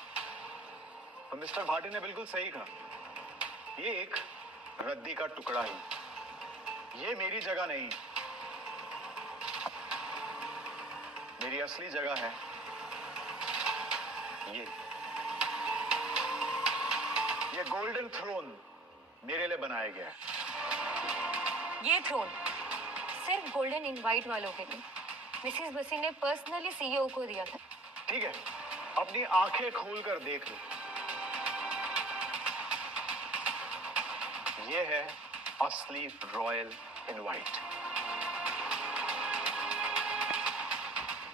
तो मिस्टर भाटी ने बिल्कुल सही कहा, ये एक रद्दी का टुकड़ा ही। ये मेरी जगह नहीं, मेरी असली जगह है ये गोल्डन थ्रोन मेरे लिए बनाया गया है। ये थ्रोन सिर्फ गोल्डन इनवाइट वालों के लिए मिसेस बसी ने पर्सनली सीईओ को दिया था। ठीक है, अपनी आंखें खोलकर देख लो, ये है असली रॉयल इनवाइट।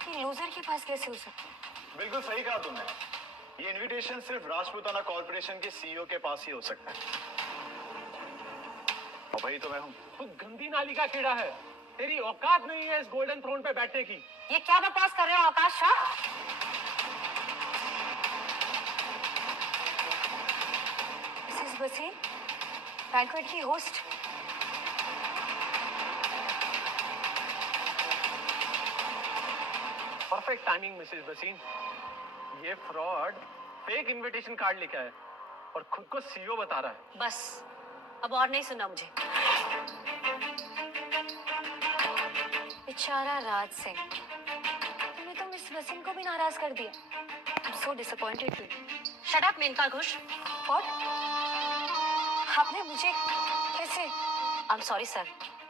ये लूजर के पास कैसे हो सकता है? बिल्कुल सही कहा तुमने। ये इनविटेशन सिर्फ राजपूताना कॉर्पोरेशन के सीईओ के पास ही हो सकता है, और वही तो मैं हूँ। तू गंदी नाली का कीड़ा है, तेरी औकात नहीं है इस गोल्डन थ्रोन पे बैठने की। ये क्या बकवास कर रहे हो आकाश शाह? मिसेस वसीम, बैंक्वेट की host. Perfect timing Mrs Wasim. ये फ्रॉड फेक इनविटेशन कार्ड लेके आया और खुद को सीईओ बता रहा है। बस अब और नहीं सुनना मुझे। बेचारा राज सिंह, तुमने तो मिस वसीम को भी नाराज कर दिया। I'm so disappointed too. Shut up Menka Ghosh. What? आपने मुझे कैसे? I'm sorry सर,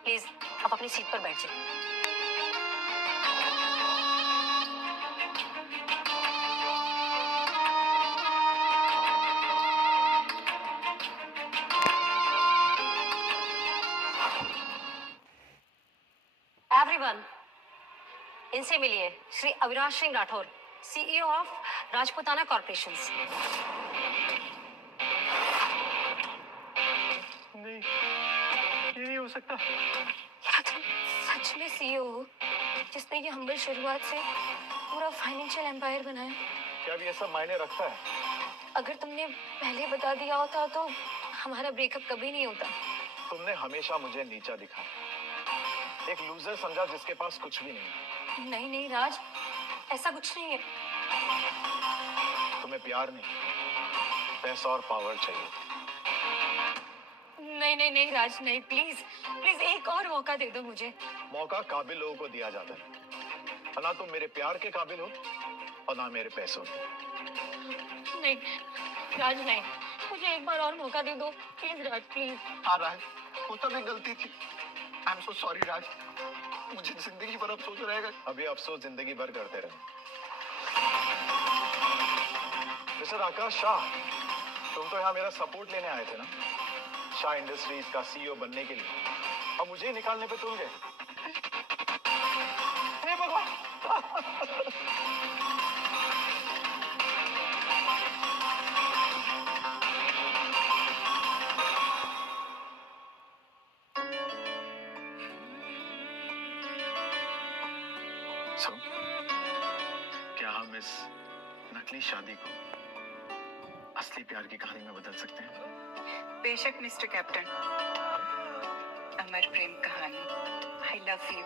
प्लीज आप अपनी सीट पर बैठ जाइए। एवरीवन, इनसे मिलिए Shri Avinash Singh Rathore, CEO of Rajputana corporations. नहीं, ये नहीं हो सकता। क्या तुम सच में सीईओ हो, जिसने ये हम्बल शुरुआत से पूरा फाइनेंशियल एम्पायर बनाया? क्या भी ये सब मायने रखता है? अगर तुमने पहले बता दिया होता तो हमारा ब्रेकअप कभी नहीं होता। तुमने हमेशा मुझे नीचा दिखा, एक लूजर समझा जिसके पास कुछ भी नहीं। नहीं नहीं राज, ऐसा कुछ नहीं है। तुम्हें प्यार नहीं, पैसा और पावर चाहिए। नहीं नहीं नहीं राज, नहीं, प्लीज प्लीज एक और मौका दे दो मुझे। मौका काबिल लोगों को दिया जाता है, ना तुम मेरे प्यार के काबिल हो और ना मेरे पैसों के। नहीं राज, नहीं, मुझे एक बार और मौका दे दो प्लीज राज, प्लीज। हाँ राज, वो तो मेरी गलती थी। आई एम सो सॉरी राज, मुझे जिंदगी भर अफसोस रहेगा। अभी अफसोस जिंदगी भर करते रहे। मिस्टर आकाश शाह, तुम तो यहाँ मेरा सपोर्ट लेने आए थे ना, शाह इंडस्ट्रीज का सीईओ बनने के लिए, और मुझे निकालने पे तुल गए। हे भगवान! So, क्या हम इस नकली शादी को असली प्यार की कहानी में बदल सकते हैं? बेशक मिस्टर कैप्टन, अमर प्रेम कहानी। I love you.